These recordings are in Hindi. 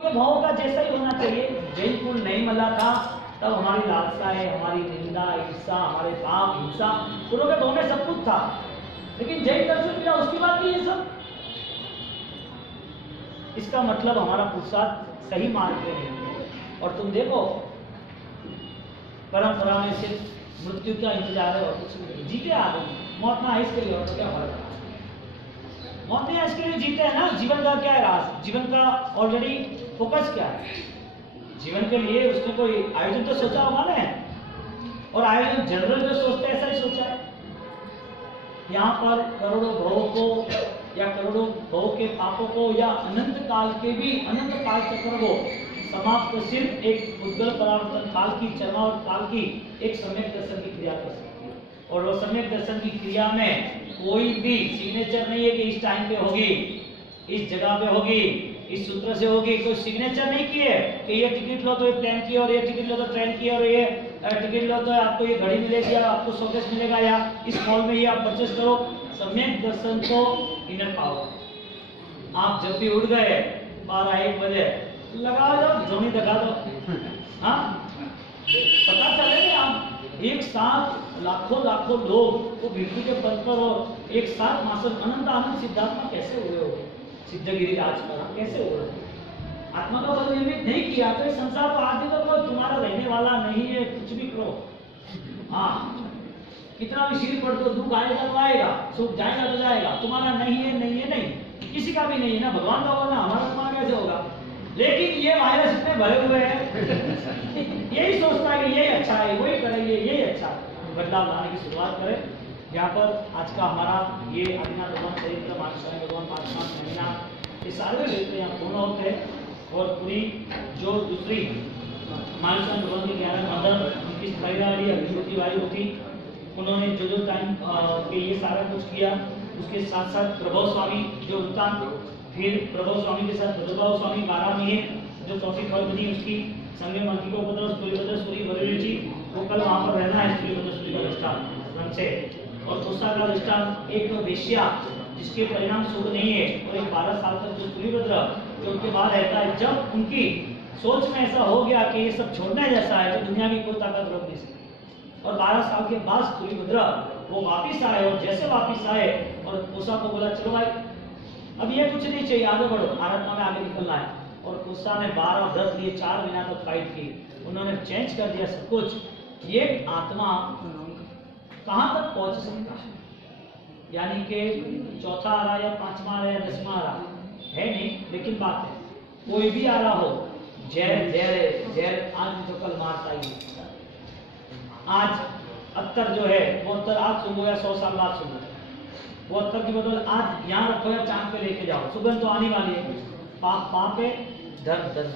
भाव का जैसा ही होना चाहिए। जैन कुल नहीं मिला था तब हमारी लालसाएं, हमारी निंदा, ईर्षा, हमारे पाप, हिंसा, पूर्व के भाव में सब कुछ था। लेकिन जैन दर्शन मिला उसके बाद भी ये सब। इसका मतलब हमारा पुरुषार्थ सही मार्ग पे नहीं है। और तुम देखो परंपरा में सिर्फ मृत्यु का इंतजार है और कुछ नहीं। जीते आदमी, मौत ना है इसके लिए, और तो क्या फर्क है? मौत नहीं है इसके लिए जीते हैं ना। जीवन का क्या है राज? जीवन का ऑलरेडी फोकस क्या है? जीवन के लिए उसने कोई आयोजन तो सोचा होगा ना। और आयोजन जनरल जो सोचते हैं ऐसा ही सोचा है। यहाँ पर करोड़ों भवों को या करोड़ों भवों के पापों को या अनंत काल के भी अनंत काल चक्र को समाप्त सिर्फ एक उद्गल परावर्तन काल की चरमावत काल की एक सम्यक दर्शन की क्रिया कर सकती है। और वो सम्यक दर्शन की क्रिया में कोई भी सिग्नेचर नहीं है कि इस टाइम पे होगी, इस जगह पे होगी, इस सूत्र से होगी। कोई सिग्नेचर नहीं किए कि ये टिकट लो तो ये प्लेन की, और ये टिकट लो तो ट्रेन की, और ये टिकट लो तो आपको ये घड़ी मिलेगी या आपको शोकेस मिलेगा या इस मॉल में ये आप परचेस करो। सम्यक दर्शन को इनर पावर। आप जब भी उठ गए 12-1 बजे लगा दो, ध्वनि दिखा दो। हाँ, पता चले आप एक साथ लाखों लाखों लोग वो मृत्यु के पद पर और एक साथ मासक अनंत आनंद सिद्धात्मा कैसे हुए हो? सिद्धगिरी राज पर कैसे हुए? आत्मा का बल निर्मित नहीं किया तो संसार तो आदि तो कोई तुम्हारा रहने वाला नहीं है। कुछ भी करो, हाँ कितना भी सिर पड़ दो, दुख आएगा तो आएगा, सुख जाएगा तो जाएगा। तुम्हारा नहीं है, नहीं है, नहीं किसी का भी नहीं है ना। भगवान का होगा ना, हमारा तुम्हारा कैसे होगा? लेकिन ये वायरस इतने भरे हुए हैं यही सोचता है कि यही अच्छा है, वही करेंगे, यही अच्छा है। बदलाव लाने की शुरुआत करें। यहाँ पर आज का हमारा ये आदिनाथ भगवान चरित्र, मानसाई भगवान, 5 महीना, ये सारे चरित्र यहाँ पूर्ण होते हैं। और पूरी जो दूसरी मानसाई भगवान की 11 मदन, उनकी स्थायी अभिभूति वाली होती, उन्होंने जो टाइम के ये सारा कुछ किया। उसके साथ साथ प्रभव स्वामी जो उनका, फिर प्रभव स्वामी के साथ भद्रभाव स्वामी 12 महीने जो चौथी फल बनी उसकी संगे मंत्री को उपद्रव सूर्यभद्र सूरी बरेली जी वो कल वहाँ पर रहना है। सूर्यभद्र सूरी का दृष्टांत से और दूसरा का दृष्टांत एक वेश्या जिसके परिणाम शुभ नहीं है और एक 12 साल तक जो सूर्यभद्र जो उनके बाद रहता है। जब उनकी सोच में ऐसा हो गया कि ये सब छोड़ने जैसा है तो दुनिया की कोई ताकत रोक नहीं सकती। और 12 साल के बाद सूर्यभद्र वो वापिस आए और जैसे वापिस आए और कोसा को बोला चलो भाई अब ये कुछ नहीं चाहिए, आगे बढ़ो, आराधना में आगे निकलना है। और कोसा ने 12 व्रत लिए, 4 महीना तक फाइट की, उन्होंने चेंज कर दिया सब कुछ। ये आत्मा कहाँ तक पहुंच सकता है? यानी कि चौथा आ रहा या 5वां आ रहा या 10वां आ रहा है नहीं, लेकिन बात है कोई भी आ रहा हो, जहर जहर जहर आज तो कल मारता ही। आज अत्तर जो है वो अत्तर आज सुबह या 100 साल बाद सुबह वो अत्तर की बदौलत आज यहाँ रखो या चांद पे लेके जाओ, सुगंध तो आने वाली है। पाप पाप है, धर्म धर्म,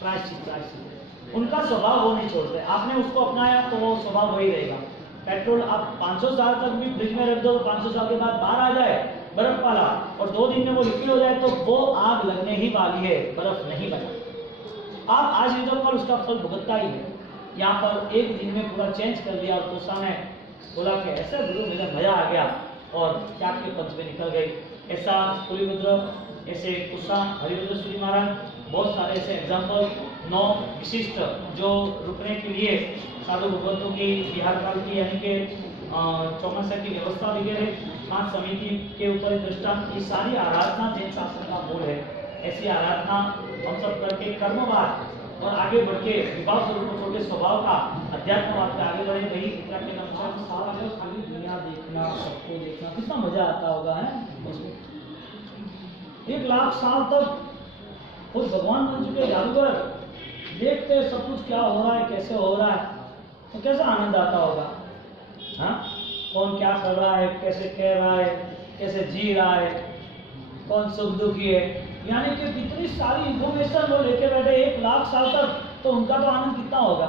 प्रायश्चित प्रायश्चित। उनका स्वभाव वो नहीं छोड़ते। आपने उसको अपनाया तो वो स्वभाव वही रहेगा। पेट्रोल आप 500 साल तक भी फ्रिज में रख दो, 500 साल के बाद बाहर आ जाए बर्फ वाला और 2 दिन में वो लिक्विड हो जाए तो वो आग लगने ही वाली है, बर्फ नहीं बना। आप आज नहीं तो कल उसका फल भुगतता ही है। यहाँ पर एक दिन में पूरा चेंज कर दिया और कोसा ने बोला कि ऐसा गुरु मुझे मजा आ गया और त्याग के पंथ में निकल गई। ऐसा सूर्यभद्र, ऐसे कुसा, हरिभद्र सूर्य महाराज, बहुत सारे ऐसे एग्जाम्पल 9 विशिष्ट जो रुकने के लिए साधु भगवंतों की बिहार काल की यानी कि चौमासा की व्यवस्था वगैरह 5 समिति के ऊपर दृष्टांत, ये सारी आराधना जैन शास्त्र का मूल है। ऐसी आराधना हम सब करके कर्मवाद और आगे बढ़ के विभाव स्वरूप छोटे स्वभाव का अध्यात्मवाद पे आगे बढ़े। वही के अनुसार सारा खाली दुनिया देखना, सबको देखना, कितना मजा आता होगा है। 1 लाख साल तक उस भगवान बन चुके जादूगर देखते सब कुछ क्या हो रहा है, कैसे हो रहा है, तो कैसा आनंद आता होगा। हाँ, कौन क्या कर रहा है, कैसे कह रहा है, कैसे जी रहा है, कौन सुख दुखी है, यानी कि कितनी सारी इंफॉर्मेशन वो लेके बैठे 1 लाख साल तक, तो उनका तो आनंद कितना होगा।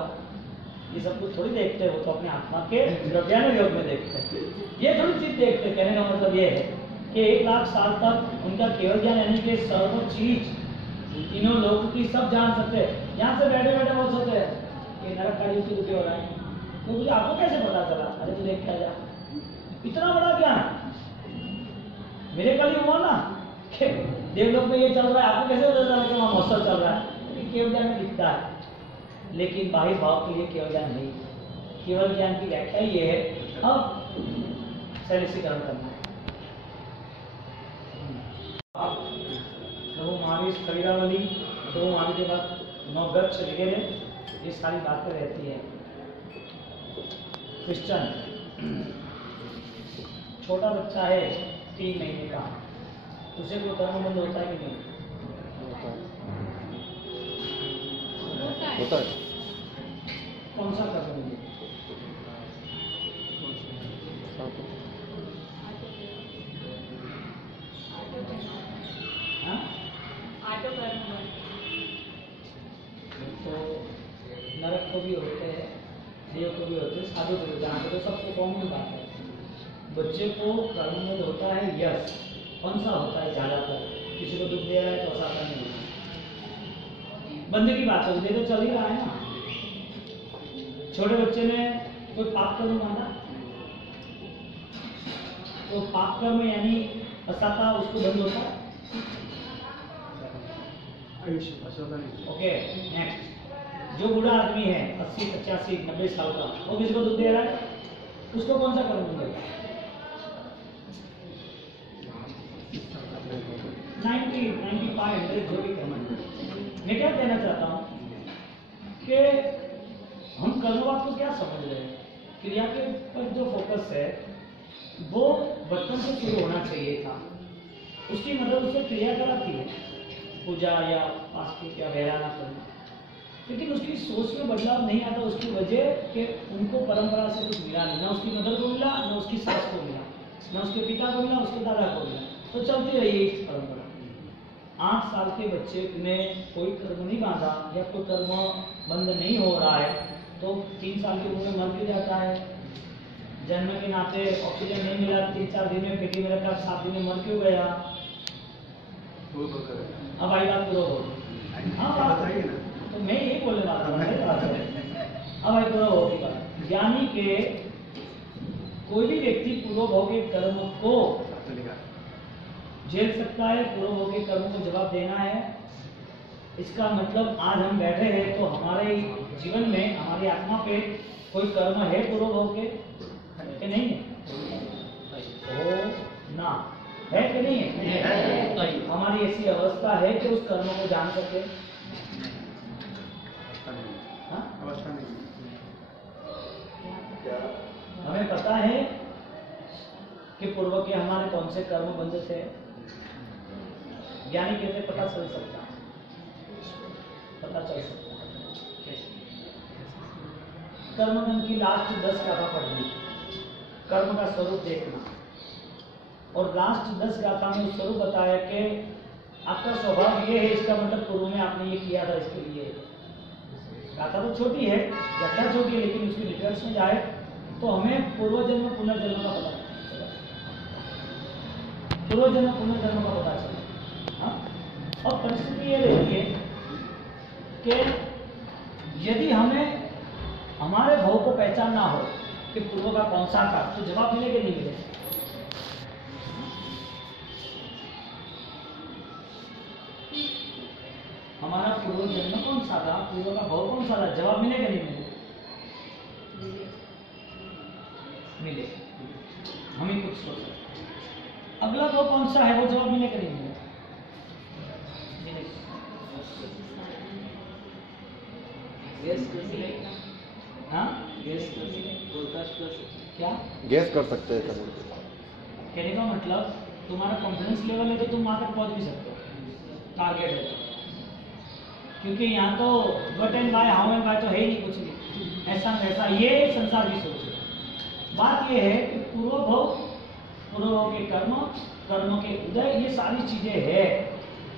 ये सब कुछ थोड़ी देखते हैं, वो तो अपने आत्मा के द्रव्यान योग में देखते हैं। ये थोड़ी चीज देखते, कहने का मतलब ये है कि 1 लाख साल तक उनका केवल ज्ञान यानी कि सर्व चीज तीनों लोगों की सब जान सकते हैं। यहाँ से बैठे बैठे बोल सकते हैं कि नरक का युद्ध दुखी हो रहा है, तो मुझे आपको कैसे पता चला? अरे तू देख क्या जा, इतना बड़ा ज्ञान मेरे कल ही हुआ ना, देवलोक में ये चल रहा है, आपको कैसे पता चला कि वहाँ महोत्सव चल रहा है? केवल ज्ञान में दिखता है, लेकिन बाह्य भाव के लिए केवल ज्ञान नहीं। केवल ज्ञान की व्याख्या ये है, अब शैलेशीकरण करना है। प्रभु महावीर खरीदावली, प्रभु महावीर के बाद नवगच्छ वगैरह ये सारी बातें रहती है। क्रिश्चन छोटा बच्चा है 3 महीने का, उसे कोई कर्म बंद होता है कि नहीं? होता है। कौन सा कर्म बंद? तो नरक को भी होते हैं, देव को भी होते हैं, साधु को भी होते हैं, तो सबको कॉमन बात है। बच्चे को कर्म में होता है यश, कौन सा होता है ज्यादातर? किसी को दुख दे रहा है तो ऐसा नहीं होता। बंदे की बात है, तो चल ही रहा है ना। छोटे बच्चे ने कोई पाप कर्म माना, तो पाप कर्म यानी असता उसको बंद होता है। Okay, next. जो बूढ़ा आदमी है 80, 85, 90 साल का, वो किसी को दुख दे रहा है, उसको कौन सा कर्म मिलेगा? 90, 95, 100 जो भी कर्म। मैं क्या कहना चाहता हूँ कि हम कर्मवाद को क्या समझ रहे हैं? क्रिया के पर जो फोकस है वो बचपन से शुरू होना चाहिए था। उसकी मदद उससे क्रिया कराती है, पूजा या फास्टिंग या वैराना करना, लेकिन उसकी सोच में बदलाव नहीं आता। उसकी वजह कि उनको परंपरा से कुछ मिला नहीं, ना उसकी मदर को मिला, ना उसकी सास को मिला, ना उसके पिता को मिला, उसके दादा को मिला, तो चलती रही इस परंपरा। 8 साल के बच्चे ने कोई कर्म नहीं बांधा या कोई कर्म बंद नहीं हो रहा है, तो 3 साल की उम्र में मर क्यों जाता है? जन्म के नाते ऑक्सीजन नहीं मिला, 3-4 दिन में पेटी में रखा, 7 दिन में मर क्यों गया? अब आई बात पूरा हो। हाँ बताइए ना, तो मैं यही बोलने वाला था। अब आई पूरा होगी बात, यानी कि कोई भी व्यक्ति पूर्वभोग के कर्म को झेल सकता है, पूर्वभोग के कर्म को जवाब देना है। इसका मतलब आज हम बैठे हैं तो हमारे जीवन में, हमारी आत्मा पे कोई कर्म है पूर्वभोग के कि नहीं है? हो ना है कि नहीं है? हमारी ऐसी अवस्था है कि उस कर्म को जान सके? अवस्था नहीं। हमें पता है कि पूर्व के हमारे कौन से कर्म बंद थे? ज्ञानी कहते पता चल सकता, पता चल सकता। कर्मबंध की लास्ट 10 गाथा पढ़ ली, कर्म का स्वरूप देखना, और लास्ट 10 गाथा में स्वरूप बताया कि आपका स्वभाव ये है, इसका मतलब पूर्व में आपने ये किया था, इसके लिए। गाथा तो छोटी है, घटना छोटी है, लेकिन उसकी डिटेल्स में जाए तो हमें पूर्वजन्म पुनर्जन्म का पता चला, पूर्वजन्म पुनर्जन्म का पता चला। और परिस्थिति ये रहती है कि यदि हमें हमारे भाव को पहचानना हो कि पूर्व का कौन सा था, तो जवाब मिले कि नहीं मिले? हमारा पूर्व जन्म कौन सा था, पूर्व का भाव कौन सा था, जवाब मिले कि नहीं मिले? मिले। हम ही कुछ सोच सकते। अगला भाव कौन सा है, वो जवाब मिले कि नहीं मिले? हाँ? क्या गैस कर सकते हैं? कहने का मतलब तुम्हारा कॉन्फिडेंस लेवल है तो तुम वहां तक पहुंच भी सकते हो, टारगेट है तो। क्योंकि यहाँ तो what and by, how and by तो है ही नहीं, कुछ नहीं ऐसा वैसा, ये संसार की सोच है। बात ये है कि पूर्वभोग के कर्म, कर्म के उदय, ये सारी चीजें है।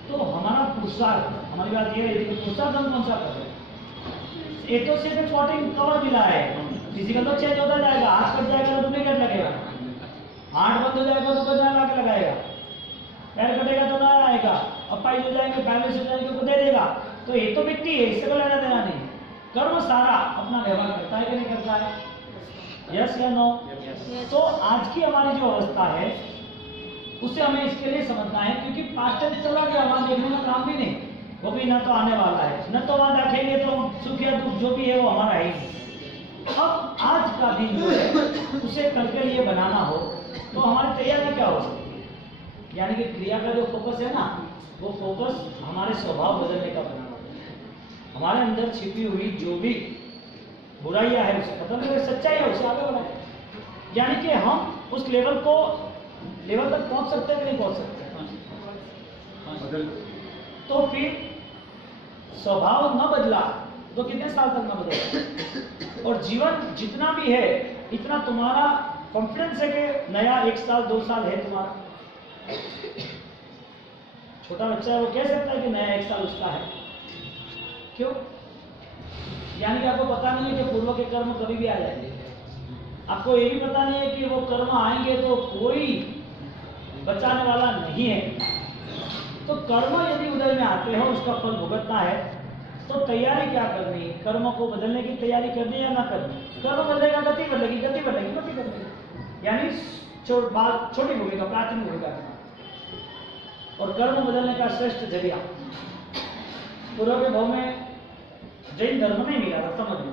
तो हमारा पुरुषार्थ, हमारी बात ये है कि पुरुषार्थ हम कौन सा कर रहे हैं? एक तो सिर्फ 14 कवर मिला है, फिजिकल तो चेंज होता जाएगा, हाथ कट जाएगा तो डुप्लीकेट लगेगा, हार्ट बंद हो जाएगा तो बदला ला के लगाएगा, पैर कटेगा तो ना आएगा, अब पाइल हो जाएंगे, पैलेस हो जाएंगे तो दे देगा। तो ये तो मिट्टी है, इससे कोई लेना देना नहीं। कर्म सारा अपना व्यवहार करता है कि नहीं करता है? यस या नो? तो आज की हमारी जो अवस्था है उसे हमें इसके लिए समझना है, क्योंकि पास्ट टेंस चला गया, वहां देखने का काम भी नहीं, वो भी न तो आने वाला है, न तो वहां रखेंगे तो सुख या दुख जो भी है वो हमारा है ही। अब आज का दिन जो है उसे कल के लिए बनाना हो तो हमारी तैयारी क्या हो सकती है? यानी कि क्रिया का जो फोकस है ना, वो फोकस हमारे स्वभाव बदलने का बनाना है। हमारे अंदर छिपी हुई जो भी बुराइयां है उसे खत्म करें, सच्चाई है उसे आगे बढ़ाए। यानी कि हम उस लेवल तक पहुंच सकते हैं कि नहीं पहुंच सकते? तो फिर स्वभाव न बदला तो कितने साल तक न बदलेगा? और जीवन जितना भी है इतना तुम्हारा कॉन्फिडेंस है कि नया 1 साल 2 साल है तुम्हारा। छोटा बच्चा है वो कह सकता है कि नया 1 साल उसका है, क्यों? यानी कि आपको पता नहीं है कि पूर्व के कर्म कभी भी आ जाएंगे, आपको ये भी पता नहीं है कि वो कर्म आएंगे तो कोई बचाने वाला नहीं है। तो कर्म यदि उदय में आते हैं, उसका फल भुगतना है, तो तैयारी क्या करनी है? कर्म को बदलने की तैयारी करनी है या ना करनी? कर्म बदलेगा, गति बदलेगी, गति बदलेगी, गति बदलेगी, यानी छोटी भूमिका, प्राचीन भूमिका, और कर्म बदलने का श्रेष्ठ जरिया। पूर्व के भाव में जैन धर्म नहीं मिला था, समझ लो,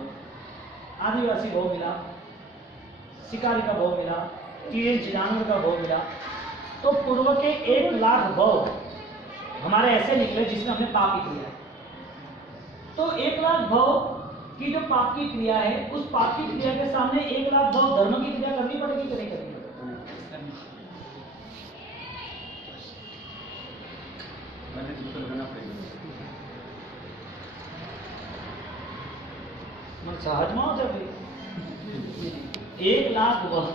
आदिवासी भाव मिला, शिकारी का भाव मिला, तीर जानवर का भाव मिला। तो पूर्व के 1 लाख भाव हमारे ऐसे निकले जिसमें हमने पाप की क्रिया। तो 1 लाख भाव की जो पाप की क्रिया है, उस पाप की क्रिया के सामने 1 लाख भाव धर्म की क्रिया करनी पड़ेगी कि नहीं करनी पड़ेगी? सहज में हो जाए 1 लाख भाव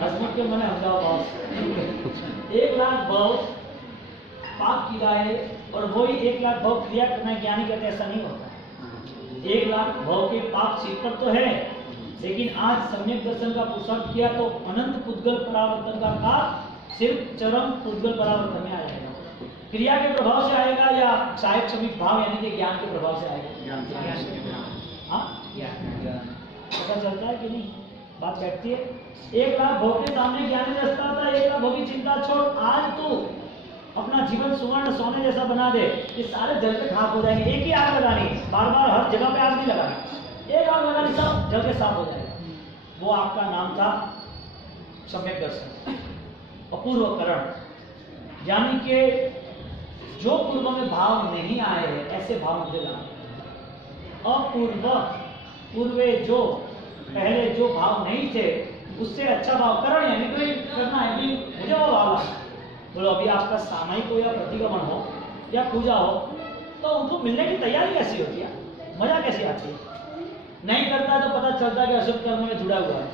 हसमुख के मने हमजाओ भाव 1 लाख भाव पाप किया है, और वही 1 लाख भाव क्रिया करना ज्ञानी कहते ऐसा नहीं होता। 1 लाख भाव के पाप सिर पर तो है, लेकिन आज सम्यक दर्शन का पुरुषार्थ किया तो अनंत पुद्गल परावर्तन का पाप सिर्फ चरम पुद्गल परावर्तन में आ जाएगा। क्रिया के प्रभाव से आएगा या सहायक श्रमिक भाव यानी कि ज्ञान के प्रभाव से आएगा? हाँ, पता चलता है कि नहीं? बात बैठती है। 1 लाख भाव के सामने ज्ञानी रस्ता था, 1 लाख भाव की चिंता छोड़, आज तू अपना जीवन सुवर्ण सोने जैसा बना दे, ये सारे जल पे खाक हो जाएंगे। एक ही आग लगानी, बार बार हर जगह पे आग नहीं लगानी, एक आग लगानी, सब जल के साफ हो जाएगा। वो आपका नाम था सम्यक दर्शन, अपूर्वकरण। यानी कि जो पूर्व में भाव नहीं आए हैं ऐसे भाव मुझे लाए। पूर्वे जो पहले जो भाव नहीं थे उससे अच्छा भाव करण, यानी कोई करना है कि मुझे वो भाव लाना। बोलो अभी आपका सामायिक हो या प्रतिगमन हो या पूजा हो, तो उनको मिलने की तैयारी कैसी होती है, मजा कैसी आती है? नहीं करता तो पता चलता है कि अशुभ कर्म में जुड़ा हुआ है,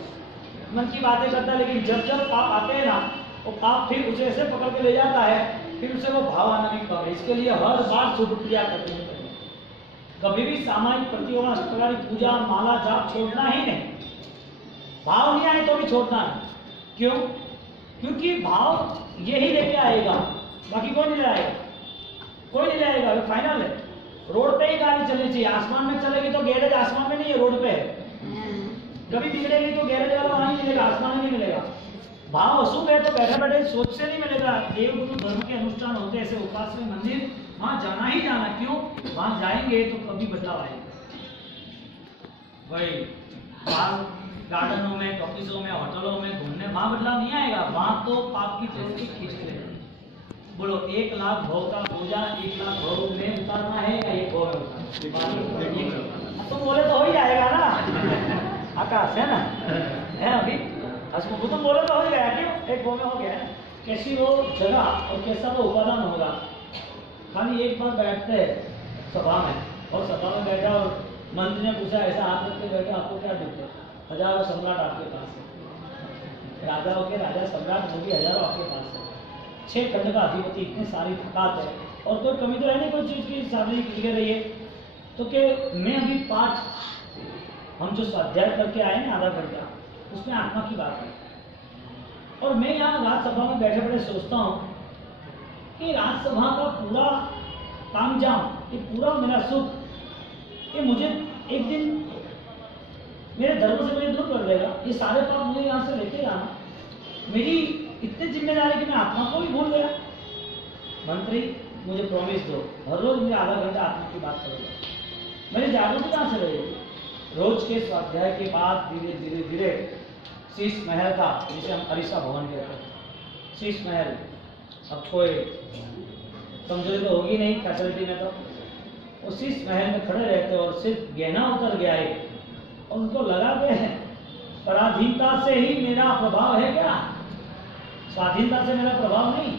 मन की बातें करता है, लेकिन जब जब पाप आते हैं ना, वो पाप फिर उसे ऐसे पकड़ के ले जाता है, फिर उसे वो भाव आना नहीं कम है। इसके लिए हर बार शुभ क्रिया करनी है। कभी भी सामायिक प्रतिगमन, अष्टकारी पूजा, माला जाप छोड़ना ही नहीं। भाव नहीं आए तो भी छोड़ना है। क्यों? क्योंकि भाव यही लेके आएगा, बाकी कोई नहीं ले आएगा, कोई नहीं ले आएगा। वो फाइनल है। रोड पे ही गाड़ी चलनी चाहिए, आसमान में चलेगी तो गैरेज आसमान में नहीं है, रोड पे है। कभी बिगड़ेगी तो गैरेज वाला वहां नहीं मिलेगा, आसमान में नहीं मिलेगा। भाव अशुभ है तो बैठे बैठे सोच से नहीं मिलेगा। देवगुरु धर्म के अनुष्ठान होते ऐसे उपासनी मंदिर, वहां जाना ही जाना। क्यों? वहां जाएंगे तो कभी बदलाव आएगा। भाई बाहर गार्डनों में, ऑफिसों में, होटलों में घूमने वहां बदलाव नहीं आएगा, वहां तो पाप की प्रवृत्ति खींच लेगा। बोलो 1 लाख भव का पूजा 1 लाख भव में उतारना है या 1 भव में उतारना? तो बोले तो हो ही जाएगा ना, आकाश है ना, है अभी हसमुख तुम बोले तो हो गया। क्यों? 1 भव में हो गया। कैसी वो जगह और कैसा वो उपादान होगा। खाली एक बार बैठते सभा में, और सभा में बैठा और मंत्री ने पूछा, ऐसा हाथ रख के बैठा, आपको क्या दुख है? हजारों सम्राट आपके पास है, राजाओं के राजा सम्राट मोदी हजारों आपके पास है, 6 खंड का अधिपति, इतनी सारी थकात है, और कोई कमी तो है नहीं कोई चीज की, सामने क्लियर रही है। तो कि मैं अभी 5 हम जो स्वाध्याय करके आए ना आधा घंटा, उसमें आत्मा की बात है। और मैं यहाँ राज्यसभा में बैठे बैठे सोचता हूँ कि राज्यसभा का पूरा तामझाम, ये पूरा मेरा सुख, ये मुझे एक दिन मेरे धर्म से मुझे दूर कर देगा। ये सारे पाप मुझे यहाँ से लेके आना, मेरी इतनी जिम्मेदारी कि मैं आत्मा को भी भूल गया। मंत्री मुझे प्रॉमिस दो, हर रोज मुझे आधा घंटा आत्मा की बात करोगे। मेरी जागृति कहाँ से रहेगी? रोज के स्वाध्याय के बाद धीरे धीरे धीरे शीश महल था, जिसे हम अरिसा भवन कहते हैं, शीश महल। अब कोई कमजोरी तो होगी नहीं फैसिलिटी में, तो उस शीश महल में खड़े रहते और सिर्फ गहना उतर गया है और उनको लगा के पराधीनता से ही मेरा प्रभाव है क्या, स्वाधीनता से मेरा प्रभाव नहीं।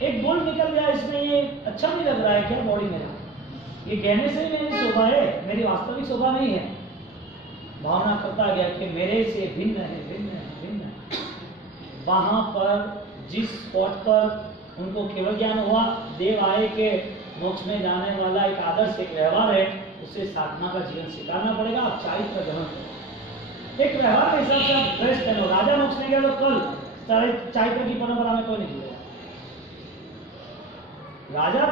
एक बोल निकल गया इसमें, ये अच्छा नहीं लग रहा है क्या बॉडी मेरा, ये गहने से ही मेरी शोभा है, मेरी वास्तविक शोभा नहीं है। भावना करता गया कि मेरे से भिन्न है, भिन्न है, भिन्न है। वहां पर जिस स्पॉट पर उनको केवल ज्ञान हुआ, देव आए के मोक्ष में जाने वाला एक आदर्श एक व्यवहार है, उससे साधना का जीवन स्वीकारना पड़ेगा। आप चारित्र ग्रहण करो, एक व्यवहार के हिसाब से आप ड्रेस पहनो। राजा मोक्ष में गया तो कल चारित्र की परंपरा में कोई नहीं जुड़ेगा। राजा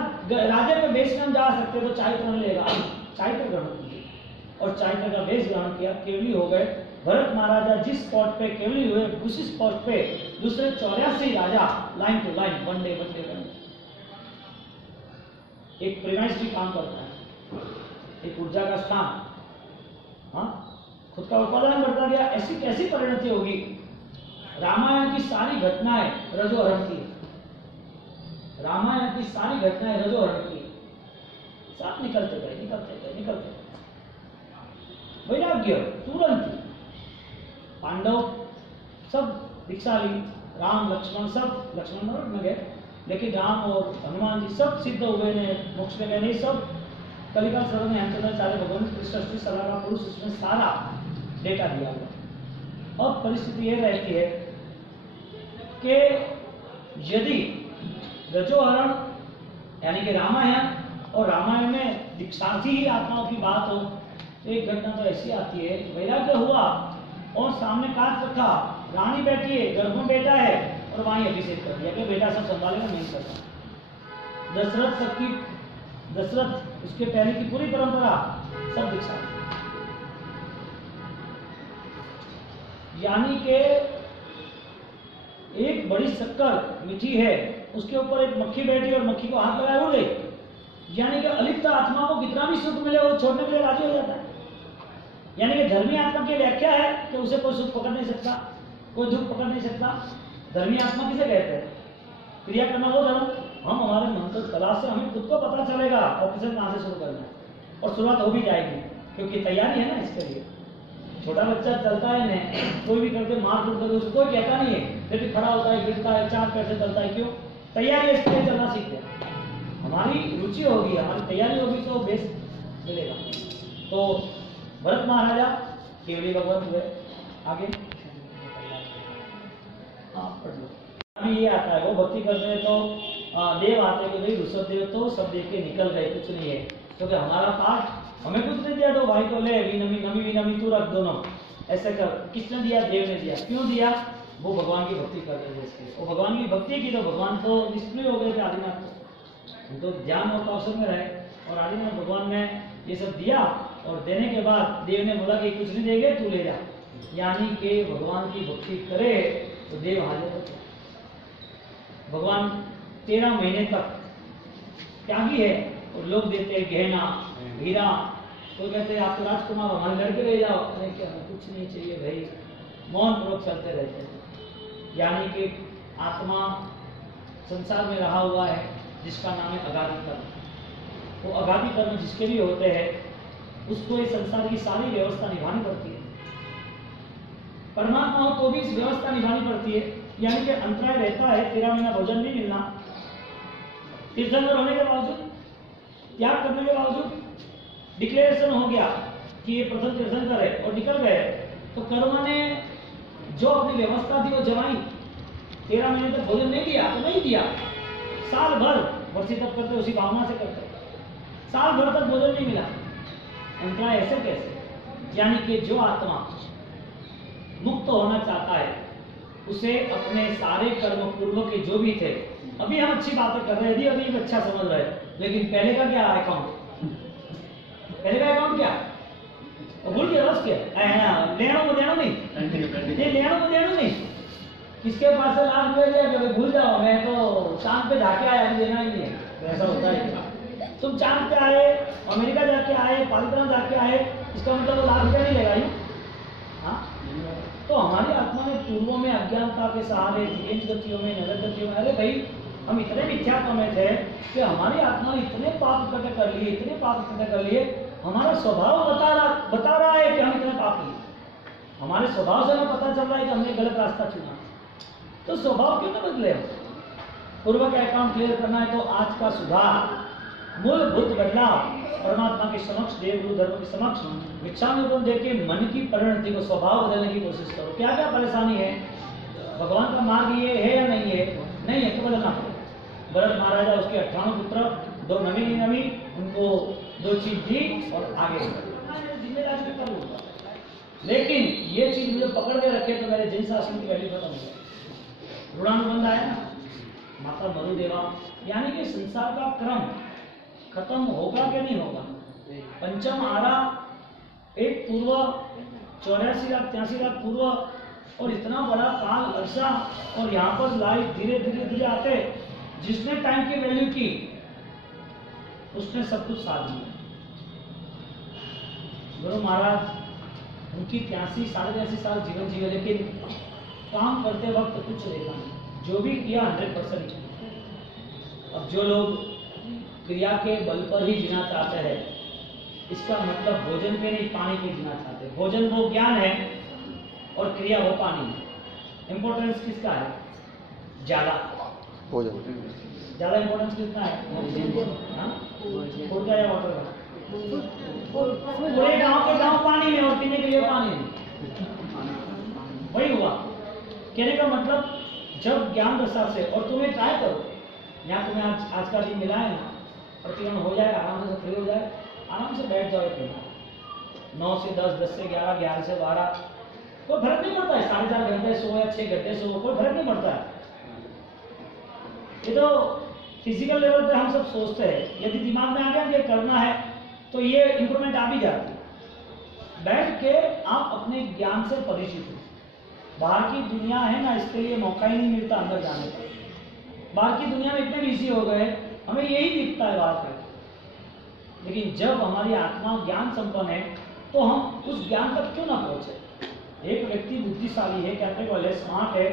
के वेश में हम जा सकते तो चारित्र नहीं लेगा, चारित्र ग्रहण कीजिए। और चारित्र का वेश ग्रहण किया, केवली हो गए। भरत महाराजा जिस स्पॉट पे केवली हुए, उसी स्पॉट पे दूसरे 84 राजा line to line, one day one day one day. एक प्रेमाइज भी काम करता है, एक ऊर्जा का स्थान, हाँ, खुद का उत्पादन बढ़ता गया। ऐसी कैसी परिणति होगी? रामायण की सारी घटनाएं रजोहरण की, रामायण की सारी घटनाएं रजोहरण की, सब निकलते गए, निकलते गए, निकलते गए। वैराग्य तुरंत, पांडव सब दीक्षा ली, राम लक्ष्मण सब, लक्ष्मण मरण में गए, लेकिन राम और हनुमान जी सब सिद्ध हुए ने, मोक्ष में गए नहीं। सब कलिका सर में हेमचंद्राचार्य भगवान कृष्ण सलाह का पुरुष इसमें सारा डेटा दिया हुआ। अब परिस्थिति ये रहती है कि यदि रजोहरण यानी कि रामायण, और रामायण में दीक्षार्थी ही आत्माओं की बात हो, तो एक घटना तो ऐसी आती है, वैराग्य हुआ और सामने कांच रखा, रानी बैठी है, गर्भ में बेटा है, और वहीं अभिषेक कर दिया कि बेटा सब संभालेगा, नहीं करता। दशरथ उसके पहले की पूरी परंपरा सब दीक्षा, यानी कि एक बड़ी शक्कर मीठी है, उसके ऊपर एक मक्खी बैठी और मक्खी को हाथ लगाए उड़ गई। यानी कि अलिप्त आत्मा को कितना भी सुख मिले वो छोड़ने के लिए राजी हो जाता है। यानी कि धर्मी आत्मा की व्याख्या है कि उसे कोई सुख पकड़ नहीं सकता, कोई दुख पकड़ नहीं सकता। धर्मी आत्मा किसे कहते हैं? क्रिया करना वो धर्म। हम हमारे मंत्र कला से हमें खुद को पता चलेगा ऑपरेशन कहाँ से शुरू करना है, और शुरुआत हो भी जाएगी क्योंकि तैयारी है ना इसके लिए। छोटा बच्चा चलता है नहीं, कोई भी करके मार टूट करके उसको कोई कहता नहीं है, लेकिन खड़ा होता है, गिरता है, 4 पैर से चलता है। क्यों? तैयारी इसके लिए चलना सीखते हैं। हमारी रुचि होगी, हमारी तैयारी होगी तो बेस मिलेगा। तो भरत महाराजा केवली भगवत हुए। आगे पढ़ लो। अभी ये आता है, वो भक्ति करते हैं तो देव आते हैं, ऋषभ देव तो सब देख के निकल गए, कुछ नहीं है क्योंकि हमारा पाठ, हमें कुछ नहीं दिया तो भाई तो ले, नमी तू रख, दोनों ऐसे कर। किसने दिया? देव ने दिया। क्यों दिया? वो भगवान की भक्ति कर रहे थे इसलिए। वो भगवान की भक्ति की तो भगवान तो निष्क्रिय हो गए थे आदिनाथ को, तो ध्यान और कौशल में रहे, और आदिनाथ भगवान ने ये सब दिया, और देने के बाद देव ने बोला कि कुछ नहीं देंगे, तू ले जा। यानी कि भगवान की भक्ति करे तो देव हाजिर होते। भगवान 13 महीने तक त्यागी है, और लोग देते हैं गहना हीरा, तो कहते हैं आप तो राजकुमार हमारे लड़के ले जाओ। अरे क्या, कुछ नहीं चाहिए भाई, मौन पूर्वक चलते रहते हैं। यानी कि आत्मा संसार में रहा हुआ है जिसका नाम है अगाधी कर्म। वो अगाधी कर्म जिसके लिए होते हैं उसको इस संसार की सारी व्यवस्था निभानी पड़ती है। परमात्मा हो तो भी इस व्यवस्था निभानी पड़ती है। यानी कि अंतराय रहता है, 13 महीना भोजन नहीं मिलना, तीर्थंकर होने के बावजूद, त्याग करने के बावजूद, डिक्लेरेशन हो गया कि ये प्रथम तीर्थंकर है और निकल गए, तो कर्म ने जो अपनी व्यवस्था थी वो जमाई। 13 महीने तक भोजन नहीं दिया तो नहीं दिया, साल भर वर्षी तक करते, उसी भावना से करते, साल भर तक भोजन नहीं मिला। अंतराय ऐसे कैसे? यानी कि जो आत्मा मुक्त होना चाहता है उसे अपने सारे कर्म पूर्व के जो भी थे, अभी हम अच्छी बातें कर रहे हैं, अभी अच्छा समझ रहे हैं, लेकिन पहले का क्या अकाउंट, पहले का अकाउंट क्या भूल गया, बस क्या लेना को देना नहीं, लेना को देना नहीं, किसके पास से लाख रुपए लिया कि भूल जाओ, मैं तो चांद पे जाके आया, मुझे देना ही नहीं है। ऐसा होता है क्या? तुम चांद पे आए, अमेरिका जाके आए, पाकिस्तान जाके आए, इसका मतलब लाख रुपए नहीं लेगा यूं? हाँ, तो हमारी आत्मा ने पूर्वों में अज्ञानता के सहारे जीवेंद्र गतियों में, नजर गतियों में, अरे भाई हम इतने मिथ्यात्व में थे कि हमारी आत्मा ने इतने पाप इकट्ठे कर लिए, इतने पाप इकट्ठे कर लिए, हमारा स्वभाव बता रहा है कि हम इतने पापी हैं। हमारे स्वभाव से हमें पता चल रहा है कि हमने गलत रास्ता चुना, तो स्वभाव क्यों ना बदले? पूर्व का अकाउंट क्लियर करना है तो आज का सुधार, मूलभूत बदलाव, परमात्मा के समक्ष, देव गुरु धर्म के समक्ष भिक्षानुपम दे के मन की परिणति को, स्वभाव बदलने की कोशिश करो। क्या क्या परेशानी है? भगवान का मार्ग ये है या नहीं है? नहीं है तो बदलना पड़ेगा। भरत महाराजा, उसके 98 पुत्र, 2 नवी, उनको 2 चीज दी और आगे जिम्मेदारी भी कर लूंगा, लेकिन ये चीज मुझे पकड़ के रखे तो मेरे जिन शासन की वैल्यू खत्म हो जाए। ऋणानुबंध आया ना, माता मरुदेवा, यानी कि संसार का क्रम खत्म होगा कि नहीं होगा? पंचम आरा, एक पूर्व, 84 लाख 83 लाख पूर्व, और इतना बड़ा काल अरसा, और यहाँ पर लाइफ धीरे धीरे आते, जिसने टाइम की वैल्यू की उसने सब कुछ साध लिया। गुरु महाराज उनकी 83 साढ़े 83 साल जीवन जिए, लेकिन काम करते वक्त कुछ देखा नहीं, जो भी किया 100% किया। अब जो लोग क्रिया के बल पर ही जीना चाहते हैं, इसका मतलब भोजन पे नहीं पानी पे जीना चाहते। भोजन वो ज्ञान है और क्रिया वो पानी है। इंपॉर्टेंस किसका है ज्यादा? भोजन ज्यादा इंपॉर्टेंस कितना है? फूड का या वाटर का? पूरे गांव के गांव पानी में और पीने के लिए पानी नहीं। वही हुआ कहने का मतलब, जब ज्ञान रसा से, और तुम्हें ट्राई करो, यहाँ तुम्हें आज का दिन मिला है ना, प्रतिगमन हो जाए, आराम से फ्री हो जाए, आराम से बैठ जाओ। 9 से 10, 10 से 11, 11 से 12, कोई फर्क नहीं पड़ता है। 4.5 घंटे सो या 6 घंटे सो, कोई फर्क नहीं पड़ता है। ये तो फिजिकल लेवल पे हम सब सोचते हैं, यदि दिमाग में आ गया ये करना है तो ये इंप्रूवमेंट आ भी जाती है। बैठ के आप अपने ज्ञान से परिचित हो। बाहर की दुनिया है ना, इसके लिए मौका ही नहीं मिलता अंदर जाने का। बाहर की दुनिया में इतने बिजी हो गए, हमें यही दिखता है बाहर का। लेकिन जब हमारी आत्मा ज्ञान संपन्न है तो हम उस ज्ञान तक क्यों ना पहुंचे? एक व्यक्ति बुद्धिशाली है, कैपेबल है, स्मार्ट है,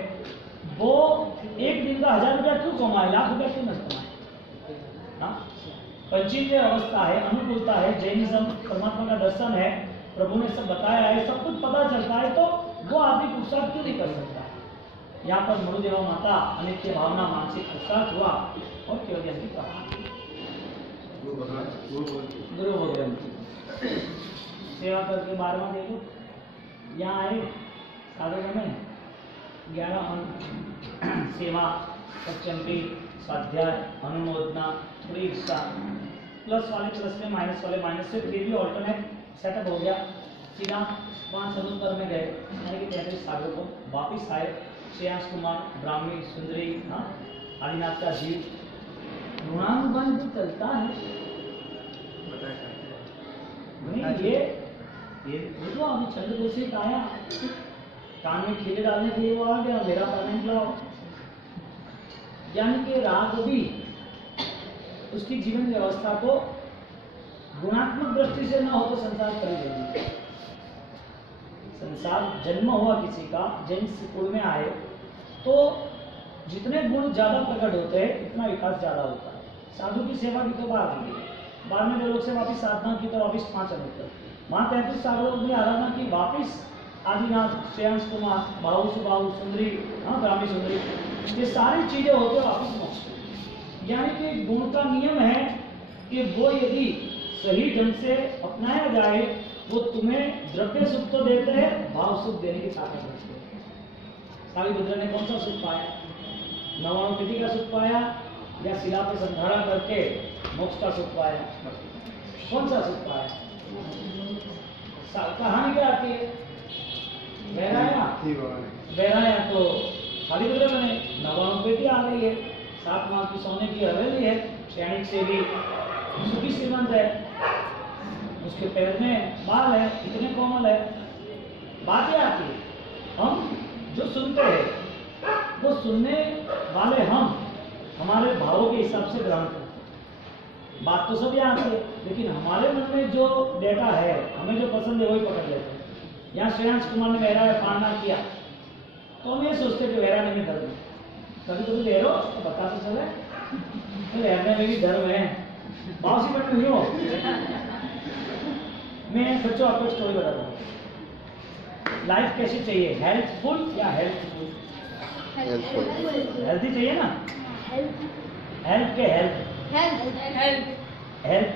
वो एक दिन का 1000 रुपया क्यों कमाए, लाख रुपया क्यों न कमाए? पंचीय अवस्था है, अनुकूलता है, जैनिज्म, परमात्मा का दर्शन है, प्रभु ने सब बताया है, सब कुछ पता चलता है, तो वो आदमी पुरुषार्थ क्यों नहीं कर सकता? यहाँ पर मरुदेवा माता अनित्य भावना मानसिक पुरुषार्थ हुआ और केवल यही कहा गुरु भगवान सेवा करके 12वां देखो, यहाँ आए साधु में 11 सेवा, सच्चंपी, स्वाध्याय, अनुमोदना, थोड़ी इच्छा, प्लस वाले प्लस में, माइनस वाले माइनस से, फिर भी ऑल्टरनेट सेटअप हो गया। सीधा 5 अनुत्तर में गए, यानी कि 33 साधु को वापिस आए। श्रेयांश कुमार, ब्राह्मी, सुंदरी, आदिनाथ का जीव, गुणानुबंध जो चलता है नहीं, ये तो अभी चंद्र दोषी आया, कान में खीले डालने के लिए वो आ गया, मेरा पेमेंट लाओ। यानी कि राग भी उसकी जीवन व्यवस्था को गुणात्मक दृष्टि से न हो तो संसार कर देगी। संसार जन्म हुआ किसी का, जन्म कुल में आए तो जितने गुण ज्यादा प्रकट होते हैं उतना विकास ज्यादा होता है। साधु की सेवा की तो बात नहीं, बाद में लोग से वापिस साधना की तो वापिस 5 अनुत्तर, वहां 33 साधुओं ने आराधना की, वापिस आदिनाथ, श्रेयांश कुमार, बाहु सुबाहु, सुंदरी, ब्राह्मी सुंदरी, ये सारी चीजें होते वापिस मोक्ष। यानी कि गुण का नियम है कि वो यदि सही ढंग से अपनाया जाए वो तुम्हें द्रव्य सुख तो देते हैं, भाव सुख देने की ताकत रखते हैं। सारिपुत्र ने कौन सा सुख पाया? 99 तिथि का सुख पाया या शिला पे संधारा करके मोक्ष का सुख पाया? कौन सा सुख पाया? कहानी क्या आती है? बहराया तो सारिपुत्र बने, 99 पेटी आ गई है, 7 माह की सोने की हवेली है, क्षणिक से भी सुखी श्रीमंत है, उसके पैर में बाल है, इतने कोमल है। बातें आती है, हम जो सुनते हैं वो सुनने वाले हम हमारे भावों के हिसाब से ग्रहण करते हैं। बात तो सब यहाँ आती है, लेकिन हमारे मन में जो डेटा है, हमें जो पसंद है वही पकड़ लेते हैं। यहाँ श्रेयांश कुमार ने वैरा में पालना किया तो हम ये सोचते कि वैरा में धर्म है। कभी कभी ले लो तो बता तो चले तो लहरने में भी धर्म है। बाउसी बट में हो मैं बच्चों आपको स्टोरी बताता हूँ। लाइफ कैसी चाहिए, हेल्थफुल या हेल्थफुल? हेल्थी चाहिए ना, हेल्थ के हेल्थ हेल्थ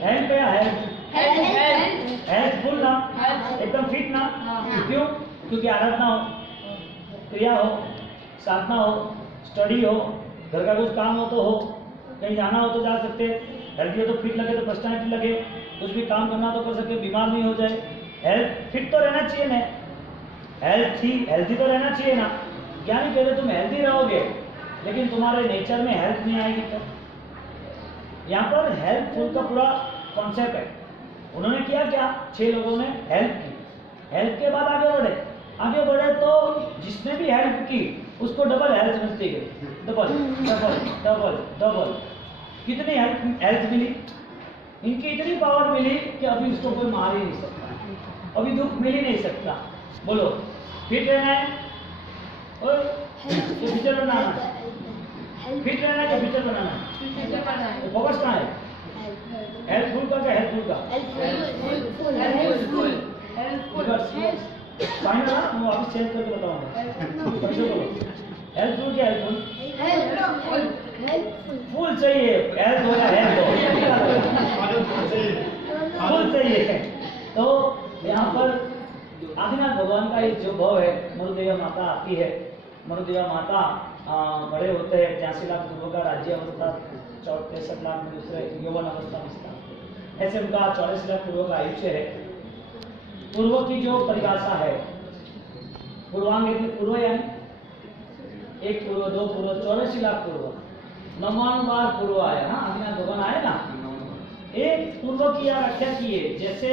हेल्थ या हेल्थ हेल्थफुल ना, एकदम फिट ना। क्यों? क्योंकि आराधना हो, क्रिया हो, साधना हो, स्टडी हो, घर का कुछ काम हो तो हो, कहीं जाना हो तो जा सकते। हेल्थी हो तो फिट लगे तो पर्सनैलिटी लगे, कुछ भी काम करना तो कर सके, बीमार नहीं हो जाए। हेल्थ फिट तो रहना चाहिए ना, हेल्थी तो रहना चाहिए ना। ज्ञानी कहते तुम हेल्थी रहोगे लेकिन तुम्हारे नेचर में हेल्थ नहीं आएगी। तो यहाँ पर हेल्थफुल का पूरा कॉन्सेप्ट है। उन्होंने किया क्या, 6 लोगों ने हेल्प की, हेल्प के बाद आगे बढ़े तो जिसने भी हेल्प की उसको डबल हेल्थ मिलती गई, डबल डबल डबल डबल। कितनी हेल्थ मिली, इनकी इतनी पावर मिली कि अभी उसको कोई मार ही नहीं सकता, अभी दुख मिल ही नहीं सकता। बोलो फिट रहना है और फ्यूचर बनाना है, फिट रहना है कि फ्यूचर बनाना है? तो फोकस कहाँ है, हेल्पफुल का क्या हेल्पफुल का? फाइनल ना, मैं वापस चेंज करके बताऊंगा। कैसे बोलो, हेल्पफुल क्या हेल्पफुल? फुल चाहिए, हेल्थ होगा फुल चाहिए। तो यहाँ पर आदिनाथ भगवान का एक जो भाव है, मरुदेवा माता आती है। मरुदेवा माता बड़े होते हैं, 83 लाख पूर्व का राज्य अवस्था, 63 लाख में दूसरे यौवन अवस्था में, ऐसे उनका 44 लाख पूर्व का आयुष्य है। पूर्व की जो परिभाषा है, पूर्वांग पूर्व यानी 1 पूर्व 2 पूर्व 84 लाख पूर्व, 99 बार पूर्व आया। हाँ, आदिनाथ भगवान आए ना, एक पूर्व की व्याख्या की है, जैसे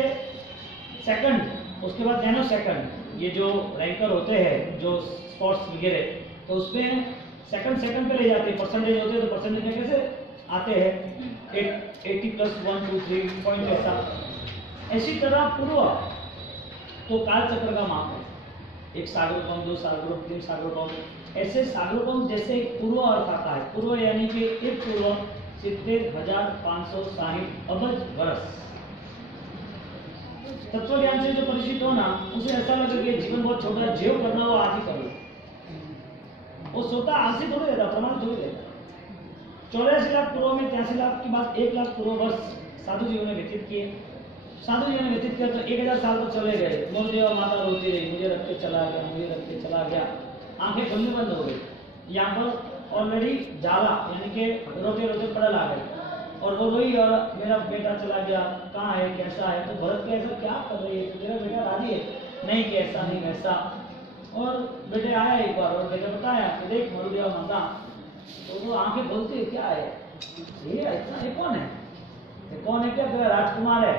सेकंड, उसके बाद नैनो सेकंड, ये जो रैंकर होते हैं जो स्पोर्ट्स वगैरह, तो उसमें सेकंड पे ले जाते हैं, परसेंटेज होते हैं, तो परसेंटेज में कैसे आते हैं 80 + 1 2 3 पॉइंट ऐसा। ऐसी तरह पूर्व तो काल चक्र का माप है, 1 सागरोपम 2 सागरोपम 3 सागरोपम, ऐसे सागरोपम जैसे एक पूर्व अर्थ आता है। पूर्व यानी कि एक पूर्व 70,560 अबज वर्ष। तत्व ज्ञान से जो परिचित हो ना, उसे ऐसा लगे कि जीवन बहुत छोटा है, जो करना वो आज ही कर लो। वो सोता आज से थोड़ी देता, प्रमाण थोड़ी देता। 84 लाख पूर्व में 83 लाख की बात 1 लाख पूर्व वर्ष साधु जीवन में व्यतीत किए। साधु जीवन में व्यतीत किया तो 1000 साल तो चले गए। मरुदेवा माता रोती रही, मुझे रख के चला गया, मुझे रख के चला गया, आंखें खुलनी बंद हो गई। यहाँ पर ऑलरेडी जाला यानी कि रोते रोते पड़ल आ गए, और वो वही, और मेरा बेटा चला गया, कहाँ है, कैसा है? तो भरत कैसा क्या कर रही है, मेरा बेटा राजी है? नहीं कि ऐसा नहीं वैसा। और बेटे आया एक बार और बेटे बताया कि देख मरुदेवा माता, तो वो आंखें खोलती है, क्या है ये, इतना ये कौन है, ये कौन है? क्या तेरा राजकुमार है,